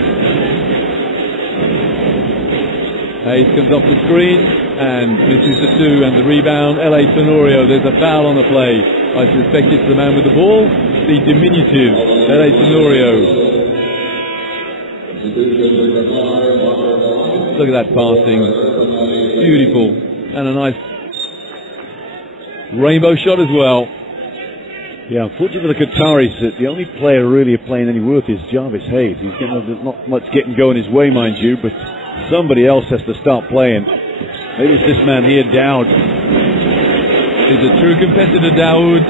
Hayes comes off the screen and misses the two, and the rebound, LA Tenorio. There's a foul on the play. I suspect it's the man with the ball, the diminutive, LA Tenorio. Look at that passing. Beautiful. And a nice rainbow shot as well. Yeah, unfortunately for the Qataris, the only player really playing any worth is Jarvis Hayes. He's getting not much getting going his way, mind you, but somebody else has to start playing. Maybe it's this man here, Daoud. He's a true competitor, Daoud.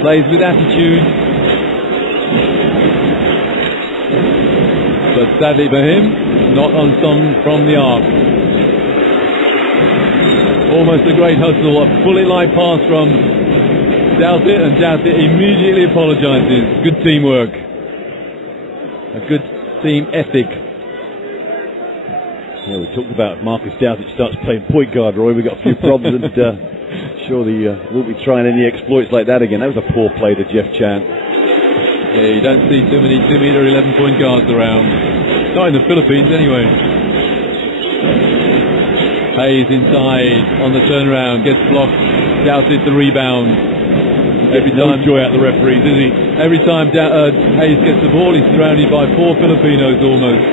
Plays with attitude. But sadly for him, not on song from the arc. Almost a great hustle, a fully live pass from Douthit, and Douthit immediately apologises. Good teamwork. A good team ethic. Yeah, we talked about Marcus Douthit starts playing point guard, Roy. We've got a few problems, and surely won't be trying any exploits like that again. That was a poor play to Jeff Chan. Yeah, you don't see too many 2-meter 11-point guards around. Not in the Philippines, anyway. Hayes inside on the turnaround, gets blocked, Doughted the rebound. Every time, joy out the referees, isn't he? Every time Hayes gets the ball, he's surrounded by 4 Filipinos almost.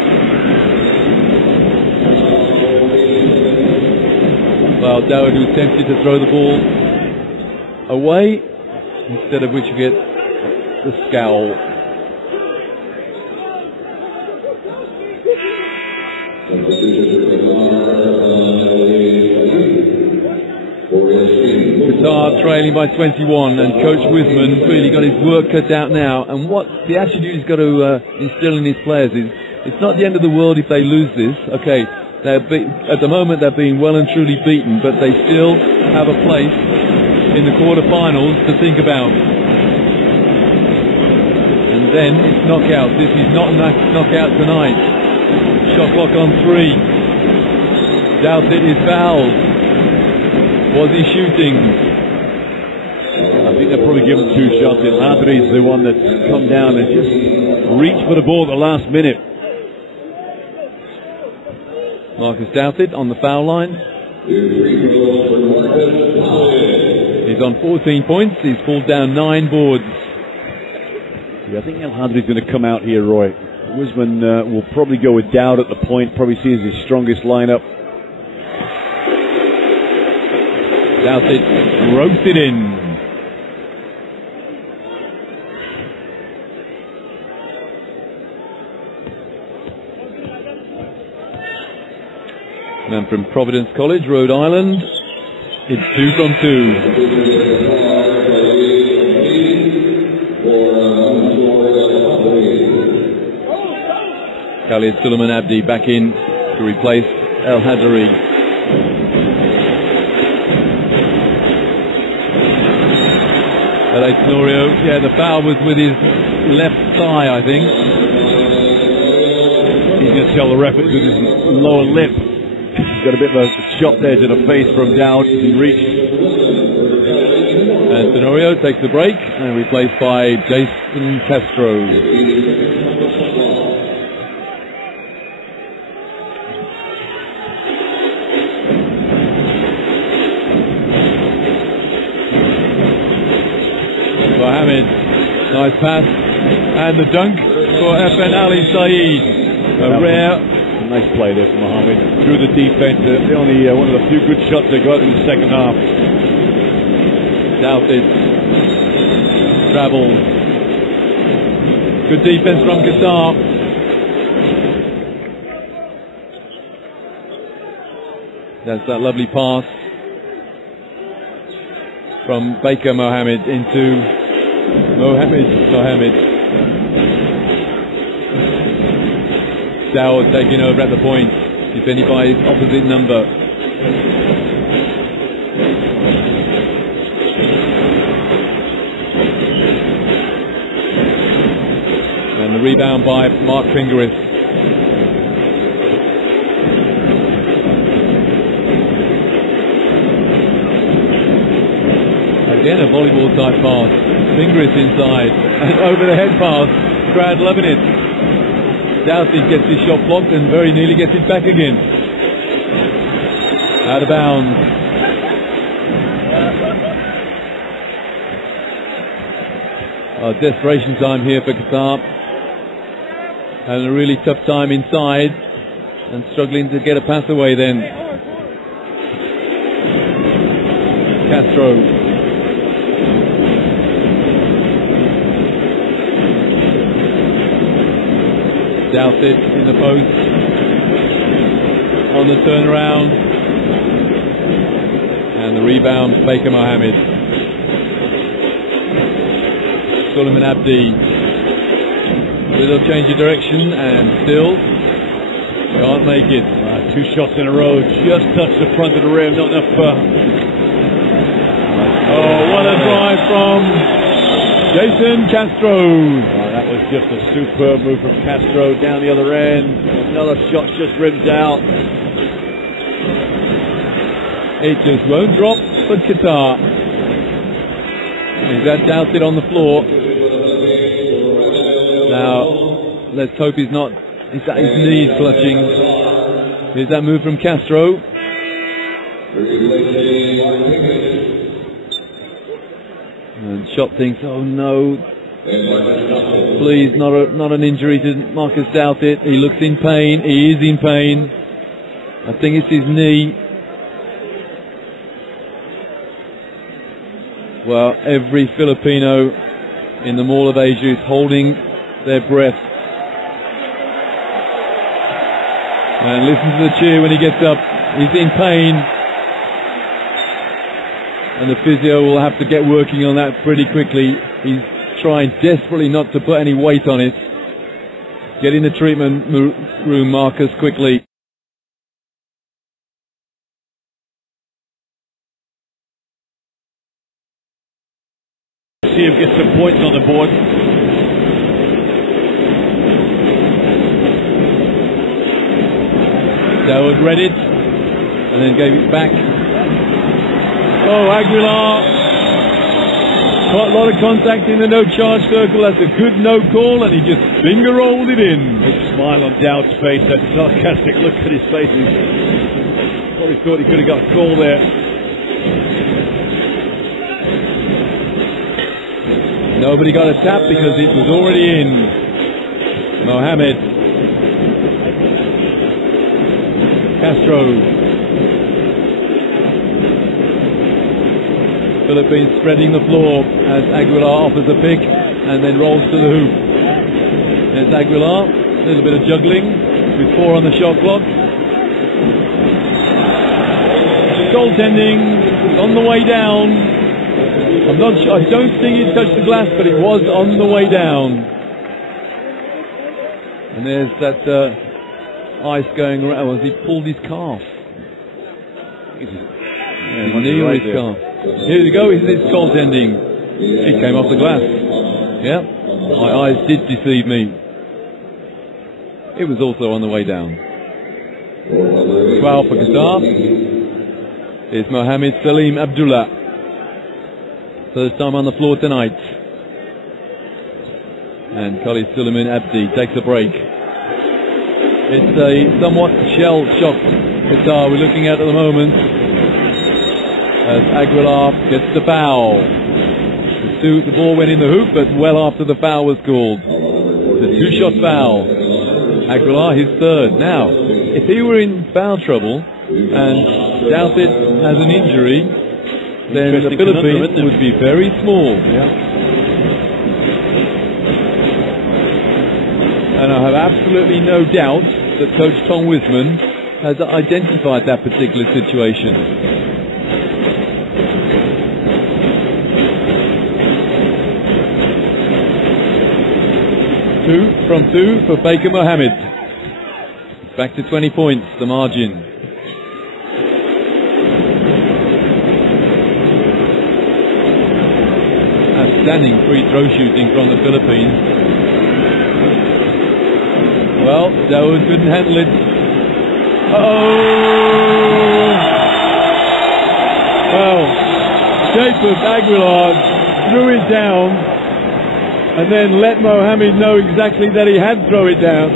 Well, Dawid was tempted to throw the ball away, instead of which you get the scowl. Qatar trailing by 21, and Coach Wiseman really got his work cut out now. And what the attitude he's got to instill in his players is, it's not the end of the world if they lose this. Okay, at the moment they're being well and truly beaten, but they still have a place in the quarterfinals to think about. And then it's knockout. This is not a knockout tonight. Shot clock on 3. Doughted is fouled. Was he shooting? I think they're probably given 2 shots. Hadri is the one that's come down and just reached for the ball at the last minute. Marcus Doughted on the foul line. He's on 14 points. He's pulled down 9 boards. Yeah, I think El Hadri's going to come out here, Roy. Wiseman will probably go with Dowd at the point. Probably sees his strongest lineup. Doughted roasted in. Man from Providence College, Rhode Island. It's 2 from 2. Khalid Suleiman Abdi back in to replace El Hadri. Tenorio, yeah, the foul was with his left thigh, I think. He's going to tell the ref it's with his lower lip. He's got a bit of a shot there to the face from Dowd as he reached. And Tenorio takes the break and replaced by Jason Castro. Mohammed, nice pass, and the dunk for FN Ali Saeed. A rare, nice play there from Mohammed through the defense. Only one of the few good shots they got in the second half. Doughted travels. Good defense from Qatar. That's that lovely pass from Baker Mohammed into Mohammed. Dowd taking over at the point, defended by his opposite number. And the rebound by Mark Fingerith. Again, a volleyball type pass. Fingerith inside, and over the head pass. Brad loving it. Doughty gets his shot blocked and very nearly gets it back again. Out of bounds. Desperation time here for Qatar. Having a really tough time inside and struggling to get a pass away then. Castro. Doughted in the post. On the turnaround. And the rebound, Baker Mohammed. Suleiman Abdi. Little change of direction and still can't make it. 2 shots in a row, just touched the front of the rim, not enough. What a drive from Jason Castro. That was just a superb move from Castro down the other end. Another shot just rims out. It just won't drop for Qatar. He's got Doughted on the floor. Now, let's hope he's at his knees clutching. Here's that move from Castro. And Shot thinks, oh no, please, not an injury to Marcus Douthit. He looks in pain. He is in pain. I think it's his knee. Well, every Filipino in the Mall of Asia is holding their breath. And listen to the cheer when he gets up. He's in pain. And the physio will have to get working on that pretty quickly. He's trying desperately not to put any weight on it. Get in the treatment room, Marcus, quickly. See him get some points on the board. Dawood read it and then gave it back. Oh, Aguilar. Quite a lot of contact in the no charge circle. That's a good no call, and he just finger rolled it in. Big smile on Dowd's face, that sarcastic look at his face. He probably thought he could have got a call there. Nobody got a tap because it was already in. Mohammed. Castro. Philippines spreading the floor as Aguilar offers a pick and then rolls to the hoop. There's Aguilar. A little bit of juggling with 4 on the shot clock. Goaltending. It's on the way down. I'm not sure. I don't think it touched the glass, but it was on the way down. And there's that ice going around. He pulled his calf. His knee or his calf. Here we go. It's goaltending. It came off the glass. Yeah. My eyes did deceive me. It was also on the way down. 12 for Qatar. It's Mohammed Salim Abdullah. First time on the floor tonight. And Khalid Suleiman Abdi takes a break. It's a somewhat shell-shocked Qatar we're looking at the moment. As Aguilar gets the foul. The ball went in the hoop, but well after the foul was called. It's a 2-shot foul. Aguilar, his third. Now, if he were in foul trouble and Douthit has an injury, then the Philippines would be very small. Yeah. And I have absolutely no doubt that Coach Tom Wisman has identified that particular situation. From two for Baker Mohammed. Back to 20 points, the margin. Outstanding free throw shooting from the Philippines. Well, Dawood couldn't handle it. Oh! Well, Jacob Aguilar threw it down and then let Mohammed know exactly that he had thrown it down,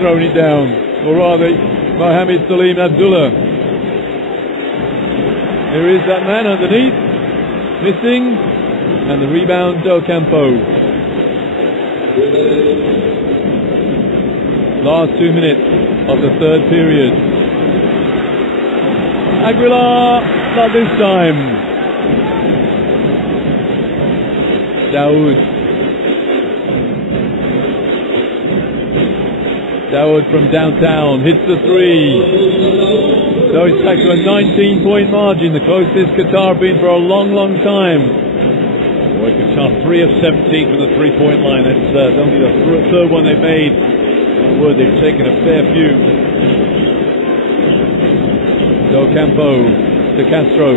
or rather, Mohammed Salim Abdullah. Here is that man underneath, missing, and the rebound, Ocampo. Last 2 minutes of the third period. Aguilar, not this time. Dawood from downtown hits the three. So it's back to a 19-point margin, the closest Qatar been for a long, long time. Boy, Qatar 3 of 17 from the three-point line. That's only the third one they made. They've taken a fair few. Ocampo to Castro.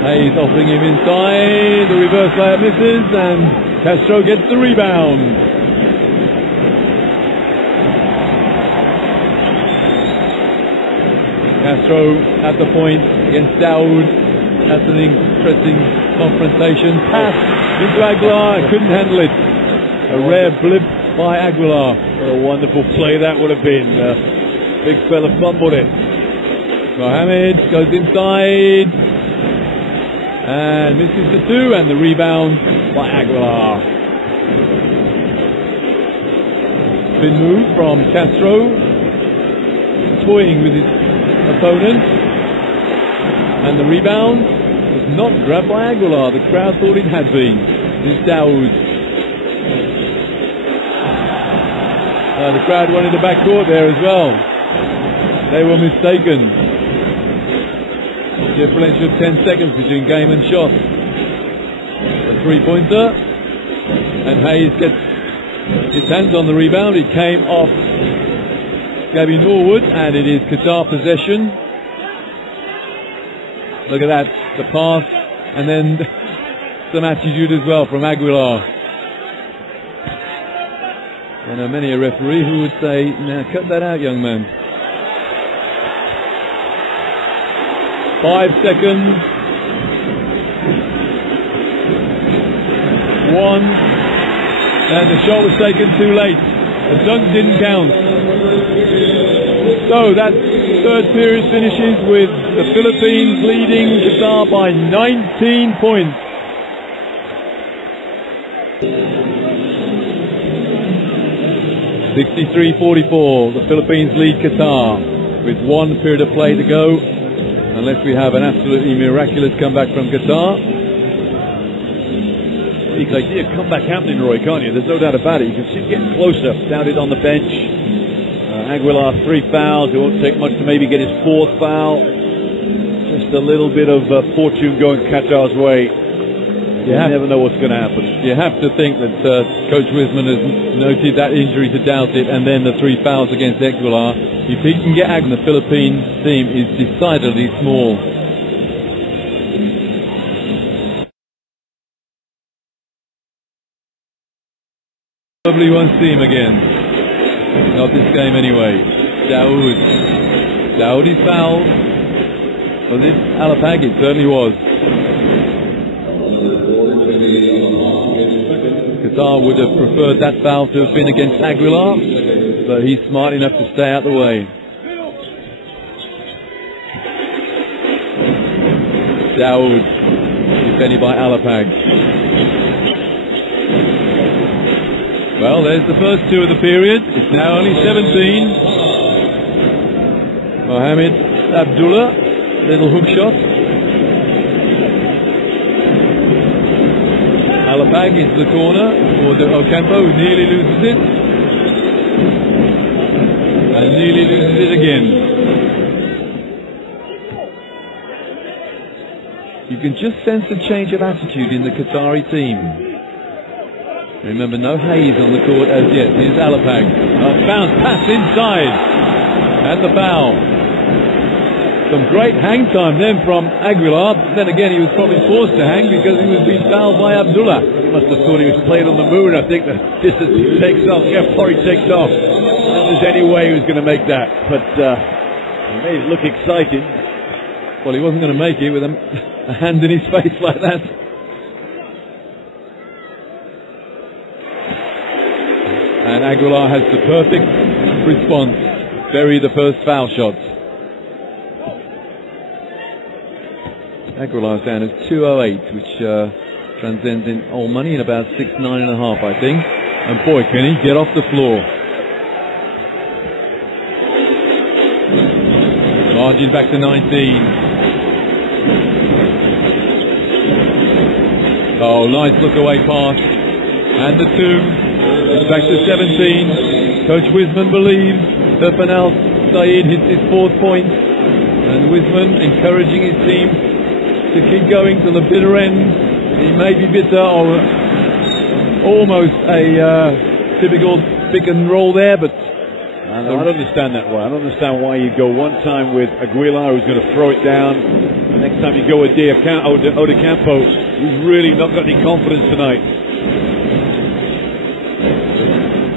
Hayes offering him inside. The reverse layup misses, and Castro gets the rebound. Castro at the point against Dawood. That's an interesting confrontation. Pass into Aguilar, couldn't handle it. A rare blip by Aguilar. What a wonderful play that would have been. Big fella fumbled it. Mohamed goes inside and misses the two, and the rebound by Aguilar. Spin move from Castro, toying with his opponent, and the rebound was not grabbed by Aguilar. The crowd thought it had been. This is Daoud. The crowd wanted the backcourt there as well. They were mistaken. Differential 10 seconds between game and shot. A three-pointer, and Hayes gets his hands on the rebound. It came off Gabby Norwood, and it is Qatar possession. Look at that, the pass, and then some attitude as well from Aguilar. I know many a referee who would say, "Now cut that out, young man." 5 seconds. 1. And the shot was taken too late. The dunk didn't count. So that third period finishes with the Philippines leading Qatar by 19 points. (63-44). The Philippines lead Qatar with 1 period of play to go. Unless we have an absolutely miraculous comeback from Qatar. You can see a comeback happening, Roy, can't you? There's no doubt about it. You can see it getting closer. Doubted on the bench. Aguilar 3 fouls. It won't take much to maybe get his 4th foul. Just a little bit of fortune going Qatar's way. You never know what's going to happen. You have to think that Coach Wiseman has noted that injury to Doughty and then the 3 fouls against Aguilar. If he can get Aguilar, the Philippines team is decidedly small. Probably won't see him again. Not this game anyway. Daoud. Daoud is fouled. Was it Alapag? It certainly was. Qatar would have preferred that foul to have been against Aguilar, but he's smart enough to stay out the way. Daoud, defended by Alapag. Well, there's the first 2 of the period. It's now only 17. Mohamed Abdullah, little hook shot. Alapag into the corner for Ocampo, who nearly loses it. And nearly loses it again. You can just sense a change of attitude in the Qatari team. Remember, no Hayes on the court as yet. Here's Alapag. A bounce pass inside. And the foul. Some great hang time then from Aguilar. Then again, he was probably forced to hang because he was being fouled by Abdullah. He must have thought he was playing on the moon. I think the distance he takes off, before he takes off. If there's any way he was going to make that. But he made it look exciting. Well, he wasn't going to make it with a hand in his face like that. And Aguilar has the perfect response. Bury the first foul shot. Aguilar's down as 208, which transcends in old money in about 6-9.5, I think. And boy, can he get off the floor. Margin back to 19. Oh, nice look away pass. And the 2. It's back to 17. Coach Wiseman believes that Fanal Saeed hits his 4th point. And Wiseman encouraging his team to keep going to the bitter end. It may be bitter or almost a typical pick and roll there, but I don't understand that why. I don't understand why you go one time with Aguilar, who's going to throw it down. The next time you go with Ocampo, who's really not got any confidence tonight.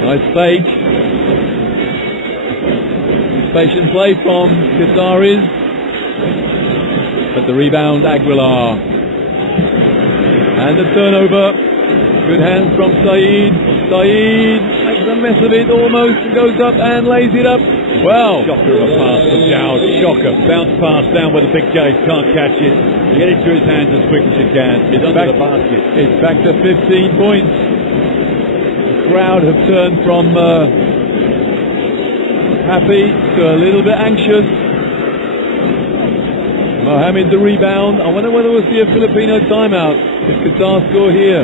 Nice fake. Patient play from Qataris. But the rebound, Aguilar. And the turnover Good hands from Saeed. Saeed makes a mess of it almost, goes up and lays it up. Well, Shocker of a pass from Dowd. Shocker. Bounce pass down where the big guys can't catch it. Get it to his hands as quick as you can. It's under the basket. It's back to 15 points. The crowd have turned from happy to a little bit anxious. Mohamed the rebound. I wonder whether we'll see a Filipino timeout if Qatar score here.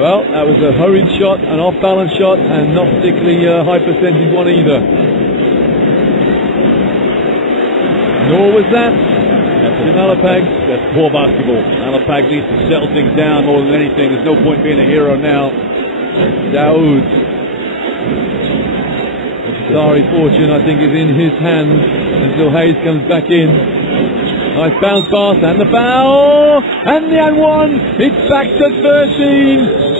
Well, that was a hurried shot, an off-balance shot, and not particularly high percentage one either. Nor was that. That's Alapag. That's poor basketball. Alapag needs to settle things down more than anything. There's no point being a hero now. Daoud. The Qatari fortune, I think, is in his hands until Hayes comes back in. Nice bounce pass and the foul, and the and one. It's back to 13.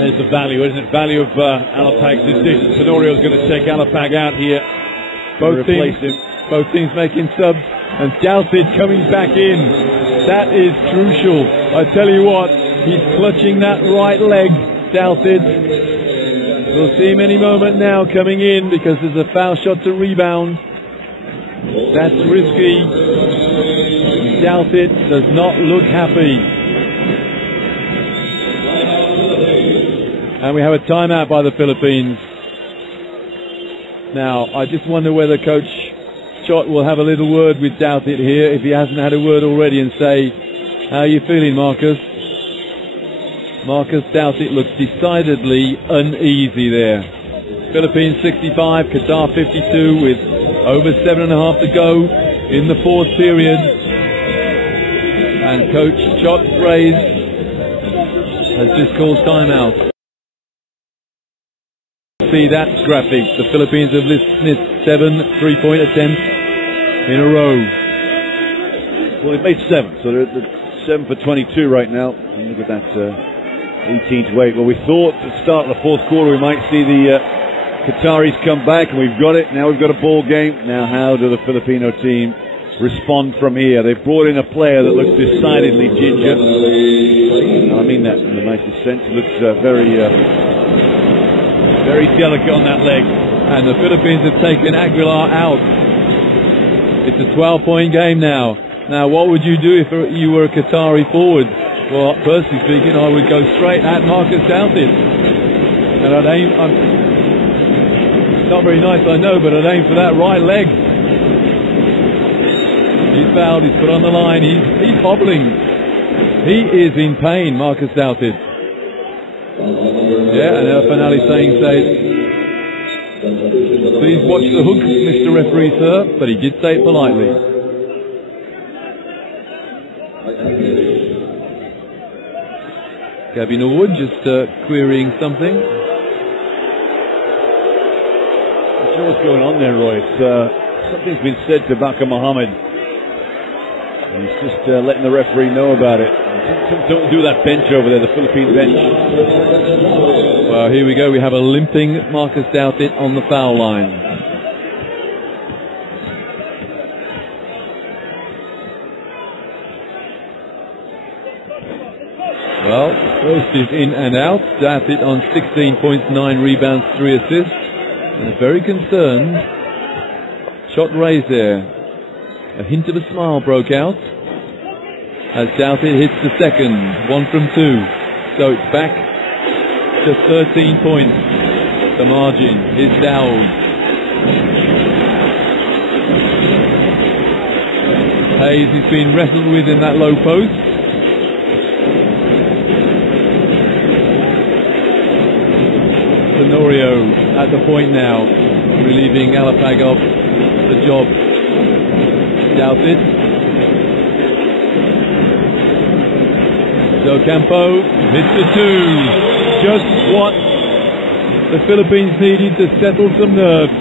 There's the value, isn't it? Value of Alapag's decision. Tenorio's going to take Alapag out here. Both teams making subs, and Dalsid coming back in. That is crucial. I tell you what, he's clutching that right leg, Dalsid. We'll see him any moment now coming in because there's a foul shot to rebound. That's risky. Dalsid does not look happy. And we have a timeout by the Philippines. Now, I just wonder whether Coach Chot will have a little word with Douthit here, if he hasn't had a word already, and say, how are you feeling, Marcus? Marcus Douthit looks decidedly uneasy there. Philippines 65, Qatar 52, with over 7.5 to go in the fourth period. And Coach Chot Rays has just called timeout. See that graphic. The Philippines have missed 7 3-point attempts in a row. Well, they've made 7, so they're 7 for 22 right now. And look at that, 18 to 8. Well, we thought at the start of the fourth quarter we might see the Qataris come back, and we've got it. Now we've got a ball game. Now how do the Filipino team respond from here? They've brought in a player that looks decidedly ginger. I mean that in the nicest sense. He looks very delicate on that leg. And the Philippines have taken Aguilar out. It's a 12-point game now. Now, what would you do if you were a Qatari forward? Well, personally speaking, I would go straight at Marcus Douthit. And I'd aim... not very nice, I know, but I'd aim for that right leg. He's fouled, he's put on the line, he's hobbling. He is in pain, Marcus Douthit. Yeah, and Irfan Ali saying, please watch the hook, Mr. Referee, sir. But he did say it politely. Gabby Norwood just querying something. I'm sure what's going on there, Roy. Something's been said to Baka Mohammed. And he's just letting the referee know about it. Don't do that bench over there, the Philippine bench. Well, here we go. We have a limping Marcus Douthit on the foul line. Well, first is in and out. Douthit on 16 points, 9 rebounds, 3 assists. And very concerned. Shot raised there. A hint of a smile broke out as Douthit hits the second, 1 from 2. So it's back to 13 points. The margin is Dowd. Hayes is being wrestled with in that low post. Tenorio at the point now, relieving Alapag of the job. Douthit. Campo hits the 2. Just what the Philippines needed to settle some nerves.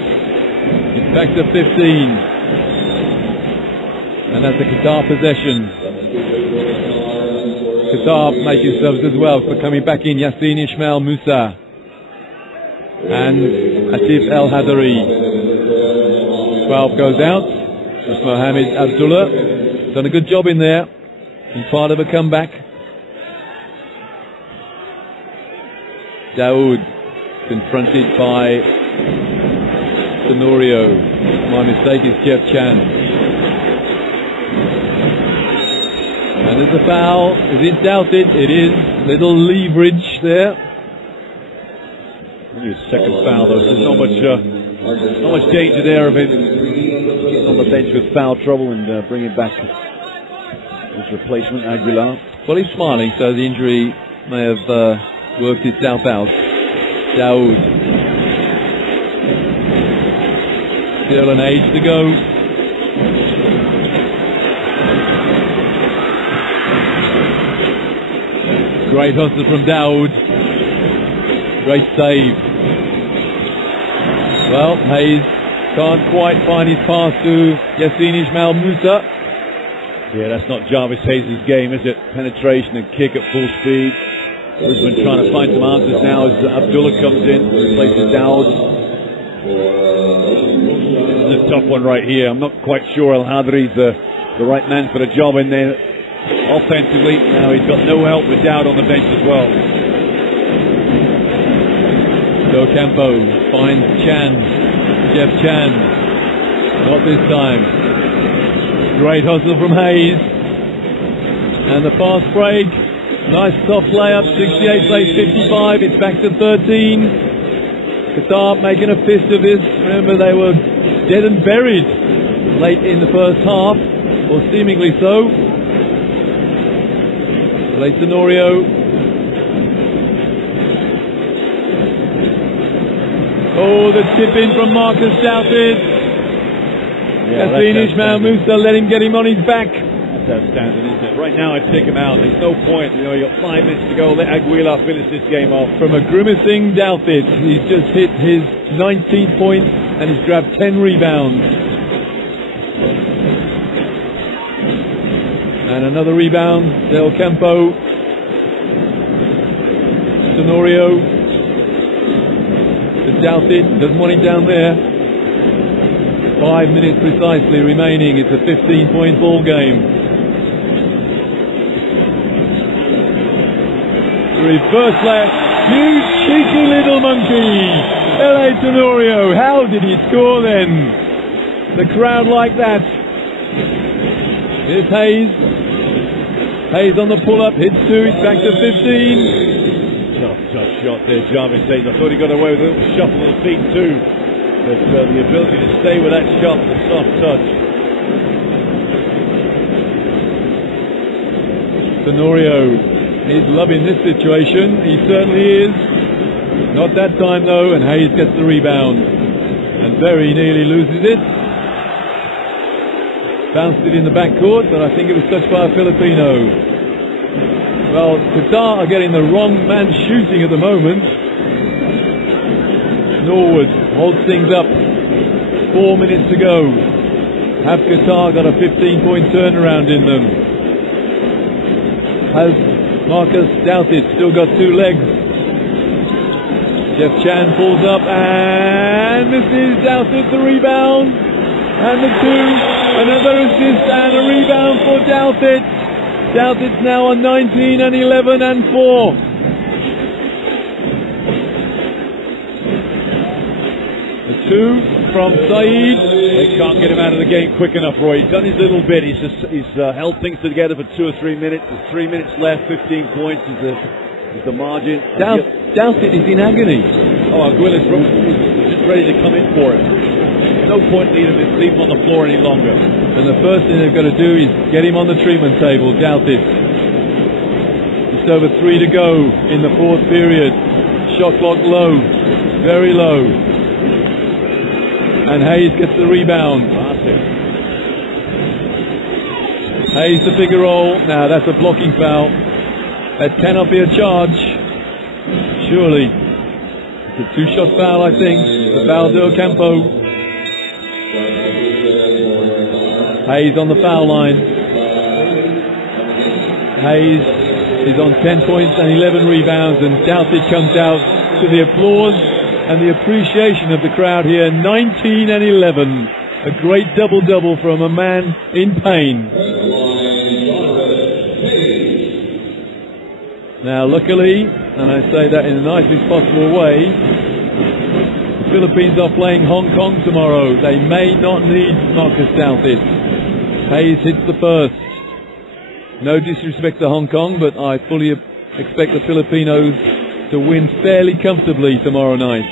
It's back to 15. And that's a Qatar possession. Qatar making subs as well for coming back in. Yassin Ismail Musa and Atif El Hadari. 12 goes out. That's Mohamed Abdullah. Done a good job in there. He's part of a comeback. Daoud confronted by Tenorio. My mistake, is Jeff Chan. And there's a foul. Is it doubted? It is. Little leverage there. Only his second foul, though. There's not much danger there of him on the bench with foul trouble and bringing back his replacement, Aguilar. Well, he's smiling, so the injury may have worked itself out. Daoud. Still an age to go. Great hustle from Daoud. Great save. Well, Hayes can't quite find his pass to Yassin Ismail Musa. Yeah, that's not Jarvis Hayes' game, is it? Penetration and kick at full speed. Brisbane trying to find some answers now as Abdullah comes in, replaces Daoud. This is a tough one right here. I'm not quite sure Al Hadri's the right man for the job in there offensively. Now he's got no help with Daoud on the bench as well. Del Campo finds Chan, Jeff Chan. Not this time. Great hustle from Hayes. And the fast break. Nice soft layup. 68-55. It's back to 13. Qatar making a fist of this. Remember, they were dead and buried late in the first half, or seemingly so. Play Tenorio. Oh, the tip in from Marcus Doughted. Yassin Ismail Musa let him get him on his back. That's outstanding, isn't it? Right now I'd take him out. There's no point. You got 5 minutes to go. Let Aguilar finish this game off. From a grimacing Doughted, he's just hit his 19th point and he's grabbed 10 rebounds. And another rebound, Del Campo. Tenorio. Doughted, doesn't want him down there. 5 minutes precisely remaining. It's a 15-point ball game. Reverse left. You cheeky little monkey. L.A. Tenorio. How did he score then? The crowd like that. Here's Hayes. Hayes on the pull-up. Hits two. It's back to 15. Tough shot there, Jarvis Hayes. I thought he got away with a little shuffle of the feet too. But the ability to stay with that shot, the soft touch. Tenorio is loving this situation. He certainly is. Not that time though, and Hayes gets the rebound. And very nearly loses it. Bounced it in the backcourt, but I think it was touched by a Filipino. Well, Qatar are getting the wrong man shooting at the moment. Norwood holds things up. 4 minutes to go. Have Qatar got a 15-point turnaround in them? Has Marcus Doughted still got two legs? Jeff Chan pulls up and this is Doughted, the rebound. And the two. Another assist and a rebound for Doughted. Doughted's now on 19 and 11 and 4. The two from Saeed. They can't get him out of the game quick enough, Roy. He's done his little bit. He's held things together for 2 or 3 minutes. There's 3 minutes left. 15 points is the margin. Doughted is in agony. Oh, Aguilar's just ready to come in for it. No point leaving him on the floor any longer. And the first thing they've got to do is get him on the treatment table. Doughted. Just over 3 to go in the fourth period. Shot clock low, very low. And Hayes gets the rebound. Hayes the figure roll. Now that's a blocking foul. That cannot be a charge. Surely. It's a 2-shot foul, I think. The foul Del Campo. Hayes on the foul line. Hayes is on 10 points and 11 rebounds, and Doughted comes out to the applause and the appreciation of the crowd here. 19 and 11. A great double-double from a man in pain. Now luckily, and I say that in the nicest possible way, the Philippines are playing Hong Kong tomorrow. They may not need Marcus Douthit. Hayes hits the first. No disrespect to Hong Kong, but I fully expect the Filipinos to win fairly comfortably tomorrow night.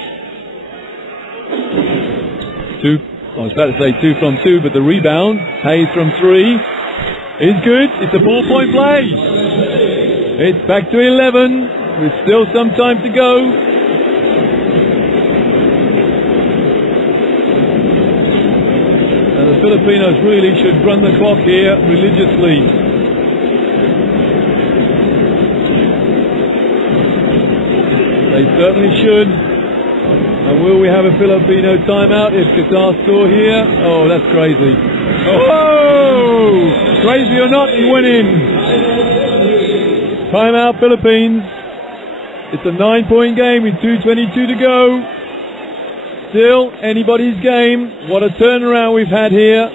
I was about to say 2 from 2, but the rebound, Hayes from 3, is good. It's a 4-point play. It's back to 11 with still some time to go. And the Filipinos really should run the clock here religiously. They certainly should. And will we have a Filipino timeout if Qatar score here? Oh, that's crazy. Oh! Crazy or not, he went in. Timeout, Philippines. It's a 9-point game with 2:22 to go. Still anybody's game. What a turnaround we've had here.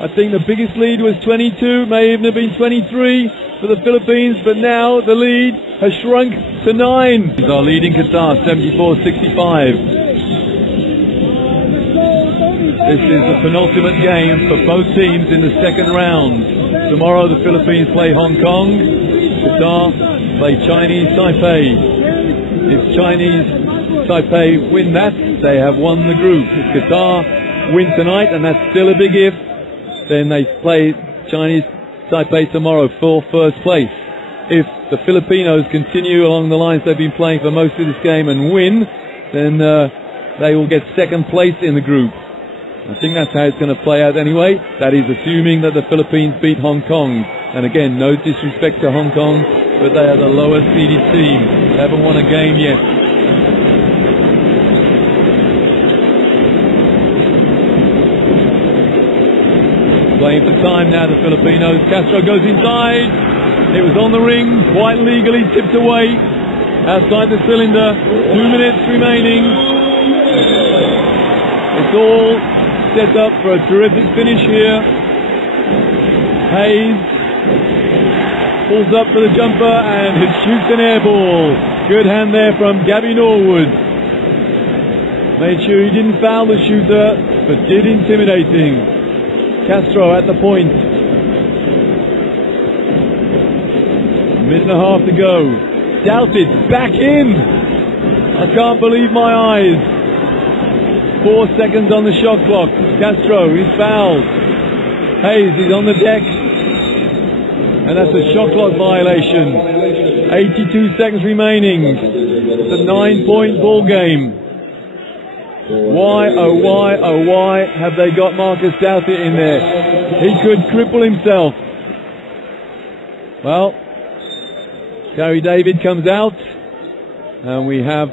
I think the biggest lead was 22, may even have been 23 for the Philippines, but now the lead has shrunk to 9. These are leading Qatar 74-65. This is the penultimate game for both teams in the second round. Tomorrow the Philippines play Hong Kong. Qatar play Chinese Taipei. If Chinese Taipei win that, they have won the group. If Qatar win tonight, and that's still a big if, then they play Chinese Taipei tomorrow for first place. If the Filipinos continue along the lines they've been playing for most of this game and win, then they will get second place in the group. I think that's how it's going to play out anyway. That is assuming that the Philippines beat Hong Kong. And again, no disrespect to Hong Kong, but they are the lowest seeded team. They haven't won a game yet. Playing for time now, the Filipinos. Castro goes inside. It was on the ring, quite legally tipped away. Outside the cylinder. 2 minutes remaining. It's all set up for a terrific finish here. Hayes pulls up for the jumper and it shoots an air ball. Good hand there from Gabby Norwood. Made sure he didn't foul the shooter, but did intimidating. Castro at the point. A minute and a half to go. Douthit back in. I can't believe my eyes. 4 seconds on the shot clock. Castro, he's fouled. Hayes is on the deck. And that's a shot clock violation. 82 seconds remaining. It's a 9-point ball game. Why, oh why have they got Marcus Douthit in there? He could cripple himself. Well, Gary David comes out. And we have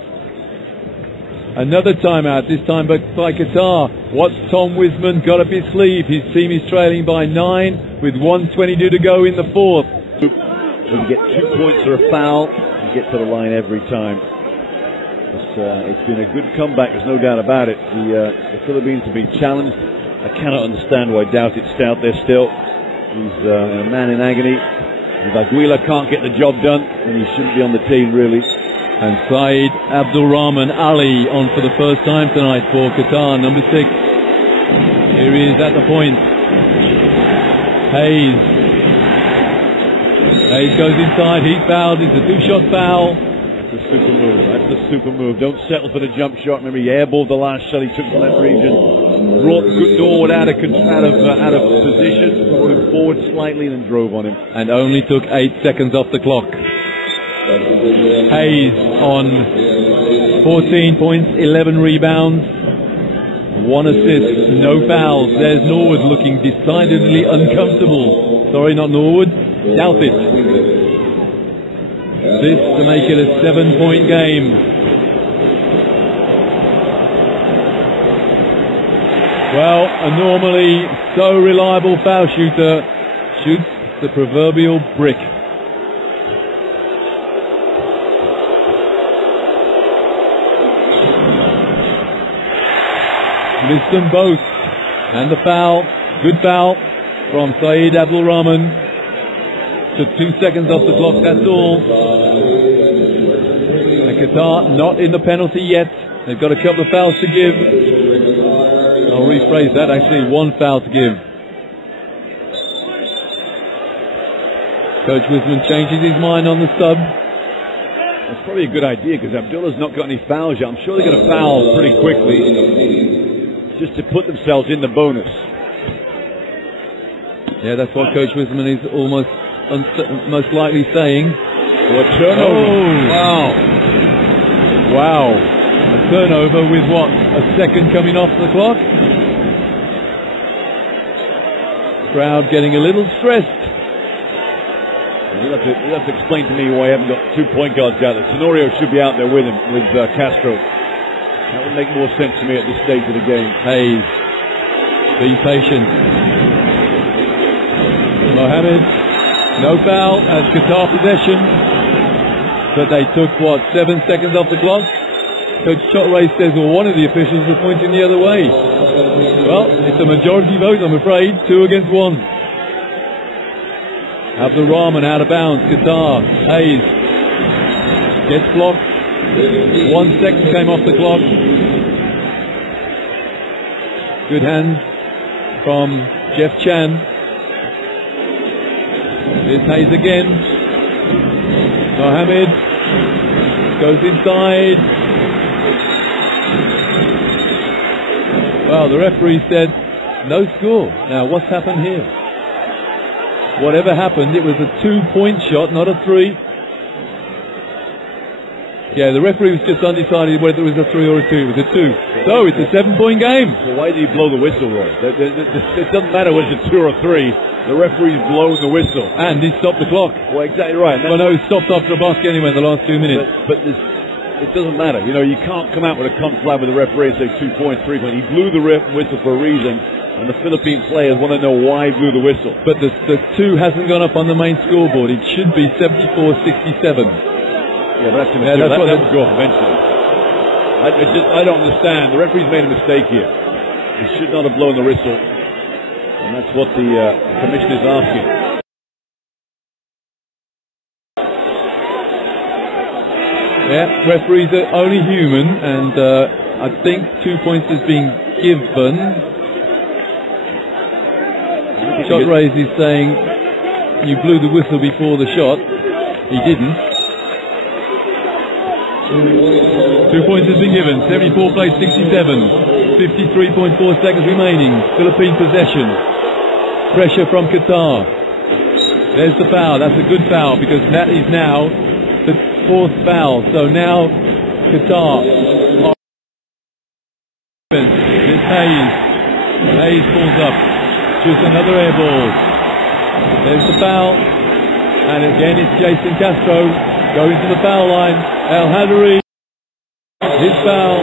another timeout, this time by Qatar. What's Tom Wisman got up his sleeve? His team is trailing by 9 with 1:22 to go in the fourth. When you get 2 points or a foul, you get to the line every time. It's been a good comeback, there's no doubt about it. The Philippines have been challenged. I cannot understand why Douthit's out there still. He's a man in agony. Aguila can't get the job done, and he shouldn't be on the team, really. And Saeed Abdul Rahman Ali on for the first time tonight for Qatar, number 6. Here he is at the point. Hayes goes inside, he's fouled, it's a 2-shot foul. That's a super move, that's a super move. Don't settle for the jump shot. Remember, he airballed the last shot he took from that region. Brought Norwood out of position, brought him forward slightly and then drove on him. And only took 8 seconds off the clock. Hayes on 14 points, 11 rebounds, 1 assist, no fouls. There's Norwood looking decidedly uncomfortable. Sorry, not Norwood, Douthit. This to make it a 7-point game. Well, a normally so reliable foul shooter shoots the proverbial brick. Missed them both. And the foul, good foul from Saeed Abdul Rahman. Took 2 seconds off the clock, that's all. Qatar not in the penalty yet. They've got a couple of fouls to give. I'll rephrase that, actually, one foul to give. Coach Wiseman changes his mind on the sub. That's probably a good idea because Abdullah's not got any fouls yet. I'm sure they're going to foul pretty quickly just to put themselves in the bonus. Yeah, that's what Coach Wiseman is almost most likely saying. What turnover? Oh, wow. A turnover with what? A second coming off the clock? Crowd getting a little stressed. You'll have to explain to me why you haven't got 2 point guards out there. Tenorio should be out there with him, with Castro. That would make more sense to me at this stage of the game. Hayes, be patient. Mohammed, no foul as Qatar possession. But they took, 7 seconds off the clock? Coach Chotray says, well, one of the officials was pointing the other way. Well, it's a majority vote, I'm afraid. 2 against 1. Abdurrahman out of bounds. Qatar. Hayes gets blocked. 1 second came off the clock. Good hands from Jeff Chan. Here's Hayes again. Mohammed goes inside. Well, the referee said no score. Now, what's happened here? Whatever happened, it was a 2-point shot, not a 3. Yeah, the referee was just undecided whether it was a 3 or a 2. It was a 2. So it's a 7-point game. So why do you blow the whistle, Roy? It doesn't matter whether it's a 2 or a 3. The referee's blowing the whistle. And he stopped the clock. Well, exactly right. Well, no, he stopped after a basket anyway in the last 2 minutes. But it doesn't matter. You know, you can't come out with a conflag with the referee and say 2 points, 3 points. He blew the whistle for a reason. And the Philippine players want to know why he blew the whistle. But the 2 hasn't gone up on the main scoreboard. It should be 74-67. Yeah, but that's going to go off eventually. I don't understand. The referee's made a mistake here. He should not have blown the whistle. And that's what the commissioner's asking. Yeah, referees are only human. And I think 2 points is being given. Shot raise is saying you blew the whistle before the shot. He didn't. 2 points has been given. 74 plays 67. 53.4 seconds remaining. Philippine possession. Pressure from Qatar. There's the foul. That's a good foul because that is now the 4th foul. So now Qatar. It's Hayes. Hayes pulls up. Just another air ball. There's the foul. And again it's Jason Castro going to the foul line. El Hadari. His foul.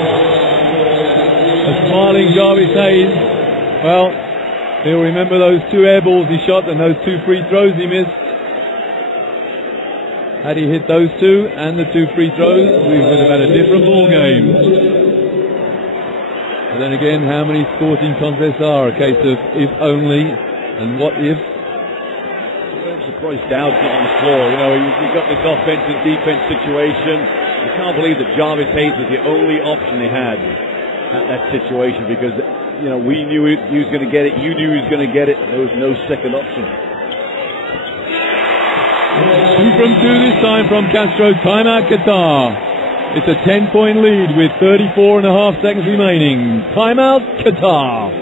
A smiling Jarvis Hayes. Well, he'll remember those 2 air balls he shot and those 2 free throws he missed. Had he hit those 2 and the 2 free throws, we would have had a different ball game. And then again, how many sporting contests are a case of if only and what if? I'm surprised Dowd's not on the floor. You know, you've got this offense and defense situation. You can't believe that Jarvis Hayes was the only option they had at that situation because, you know, we knew he was going to get it. You knew he was going to get it. There was no second option. 2 from 2 this time from Castro. Timeout Qatar. It's a 10-point lead with 34.5 seconds remaining. Timeout, Qatar.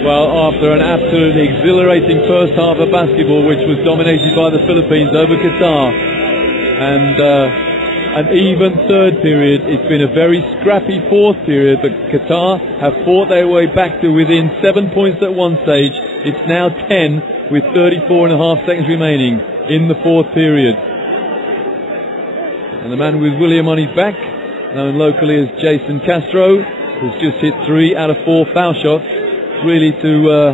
Well, after an absolutely exhilarating first half of basketball, which was dominated by the Philippines over Qatar, and an even third period, it's been a very scrappy fourth period, but Qatar have fought their way back to within 7 points at one stage. It's now 10 with 34.5 seconds remaining in the fourth period. And the man with William on his back, known locally as Jason Castro, has just hit 3 out of 4 foul shots, really to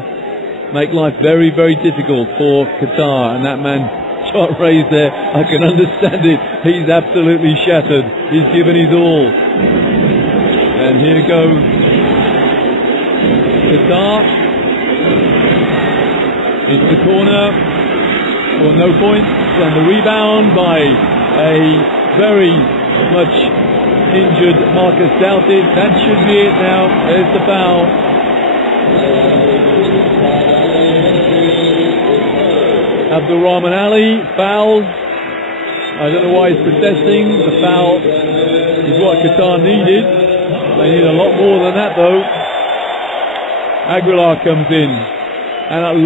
make life very, very difficult for Qatar. And that man, shot raised there, I can understand it. He's absolutely shattered. He's given his all. And here goes Qatar. It's the corner for no points, and the rebound by a very much injured Marcus Doughty. That should be it now. There's the foul. Abdul Rahman Ali fouls. I don't know why he's protesting. The foul is what Qatar needed. They need a lot more than that, though. Aguilar comes in, and at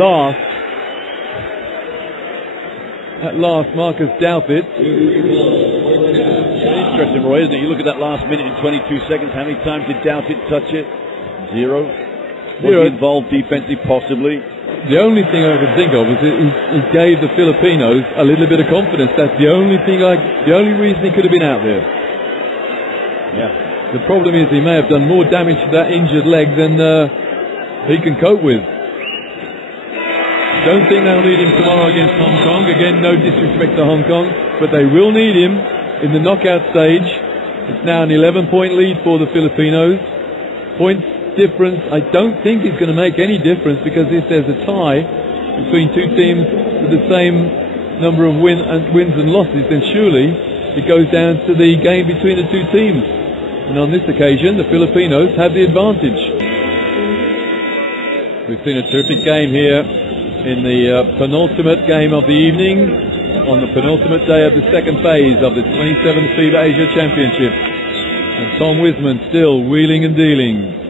last, Marcus Douthit. Interesting, Roy, isn't it? You look at that last minute and 22 seconds. How many times did Douthit touch it? Zero. Was he involved defensively? Possibly. The only thing I can think of is that he gave the Filipinos a little bit of confidence. That's the only reason he could have been out there. Yeah. The problem is he may have done more damage to that injured leg than he can cope with. Don't think they'll need him tomorrow against Hong Kong. Again, no disrespect to Hong Kong, but they will need him in the knockout stage. It's now an 11-point lead for the Filipinos. Points difference, I don't think is going to make any difference, because if there's a tie between two teams with the same number of wins and losses, then surely it goes down to the game between the two teams. And on this occasion, the Filipinos have the advantage. We've seen a terrific game here in the penultimate game of the evening, on the penultimate day of the second phase of the 27th FIBA Asia Championship. And Tom Wisman still wheeling and dealing.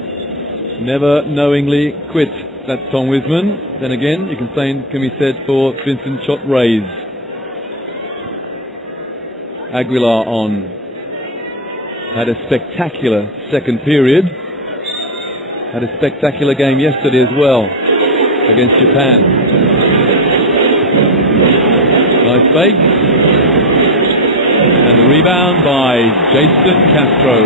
Never knowingly quit. That's Tom Wisman. Then again, can be said for Vincent Chot Reyes. Aguilar on. Had a spectacular second period. Had a spectacular game yesterday as well against Japan. Nice fake. And the rebound by Jason Castro.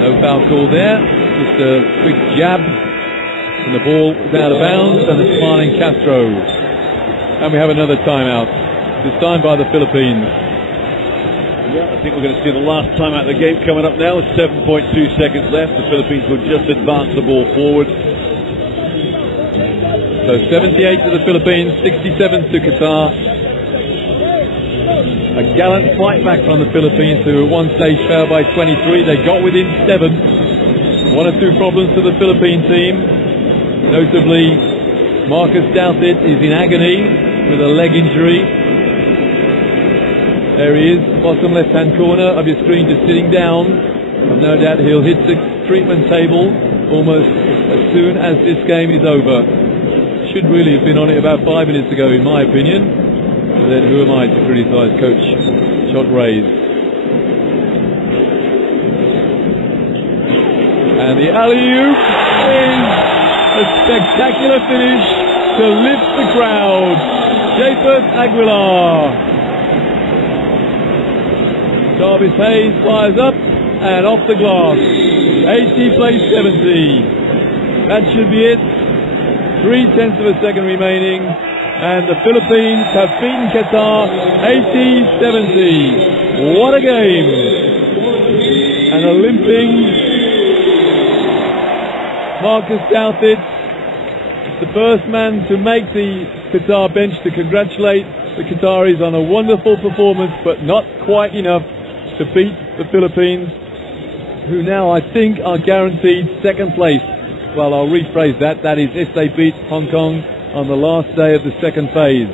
No foul call there, just a quick jab, and the ball is out of bounds, and it's smiling Castro. And we have another timeout, this time by the Philippines. Yeah, I think we're going to see the last timeout of the game coming up now, with 7.2 seconds left. The Philippines will just advance the ball forward. So 78 to the Philippines, 67 to Qatar. A gallant fight back from the Philippines, who at one stage fell by 23. They got within 7. One or two problems to the Philippine team. Notably, Marcus Douthit is in agony with a leg injury. There he is, bottom left-hand corner of your screen, just sitting down. I've no doubt he'll hit the treatment table almost as soon as this game is over. Should really have been on it about 5 minutes ago, in my opinion. And then who am I to criticise Coach Chot Reyes? And the alley-oop is a spectacular finish to lift the crowd. Japeth Aguilar. Jarvis Hayes fires up and off the glass. 80 plays 70. That should be it. 0.3 of a second remaining. And the Philippines have beaten Qatar 80-70. What a game. And a limping Marcus Douthit, the first man to make the Qatar bench, to congratulate the Qataris on a wonderful performance, but not quite enough to beat the Philippines, who now I think are guaranteed second place. Well, I'll rephrase that. That is if they beat Hong Kong on the last day of the second phase.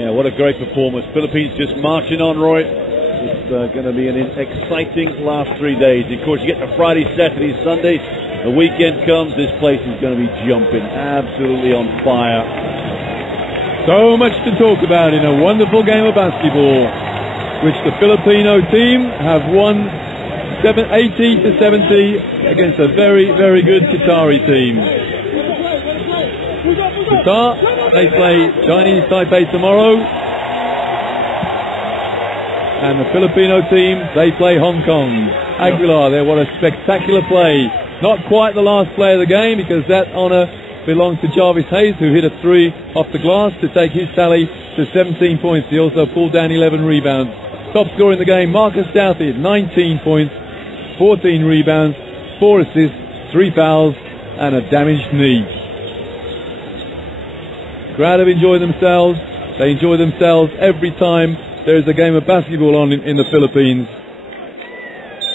Yeah, what a great performance. Philippines just marching on, Roy. It's going to be an exciting last 3 days. Of course, you get to Friday, Saturday, Sunday. The weekend comes, this place is going to be jumping, absolutely on fire. So much to talk about in a wonderful game of basketball, which the Filipino team have won 80-70 against a very, very good Qatari team. Qatar, they play Chinese Taipei tomorrow. And the Filipino team, they play Hong Kong. Aguilar there, what a spectacular play. Not quite the last play of the game, because that honour belongs to Jarvis Hayes, who hit a 3 off the glass to take his tally to 17 points. He also pulled down 11 rebounds. Top scorer in the game, Marcus Douthit, 19 points, 14 rebounds, 4 assists, 3 fouls, and a damaged knee. The crowd have enjoyed themselves. They enjoy themselves every time there is a game of basketball on in the Philippines.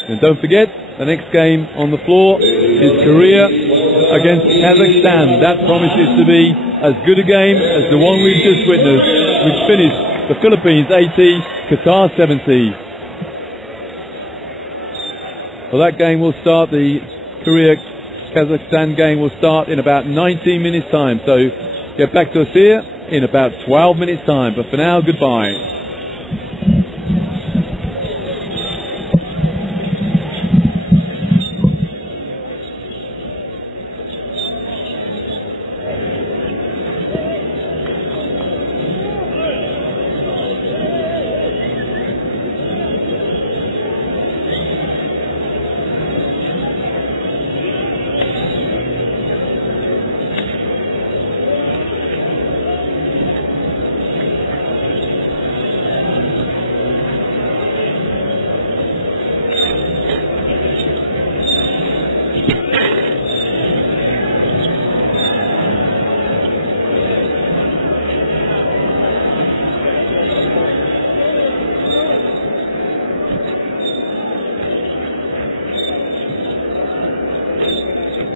And don't forget, the next game on the floor is Korea against Kazakhstan. That promises to be as good a game as the one we've just witnessed, which finished the Philippines 80, Qatar 70. Well, that game will start, the Korea-Kazakhstan game will start in about 19 minutes' time. So get back to us here in about 12 minutes' time. But for now, goodbye.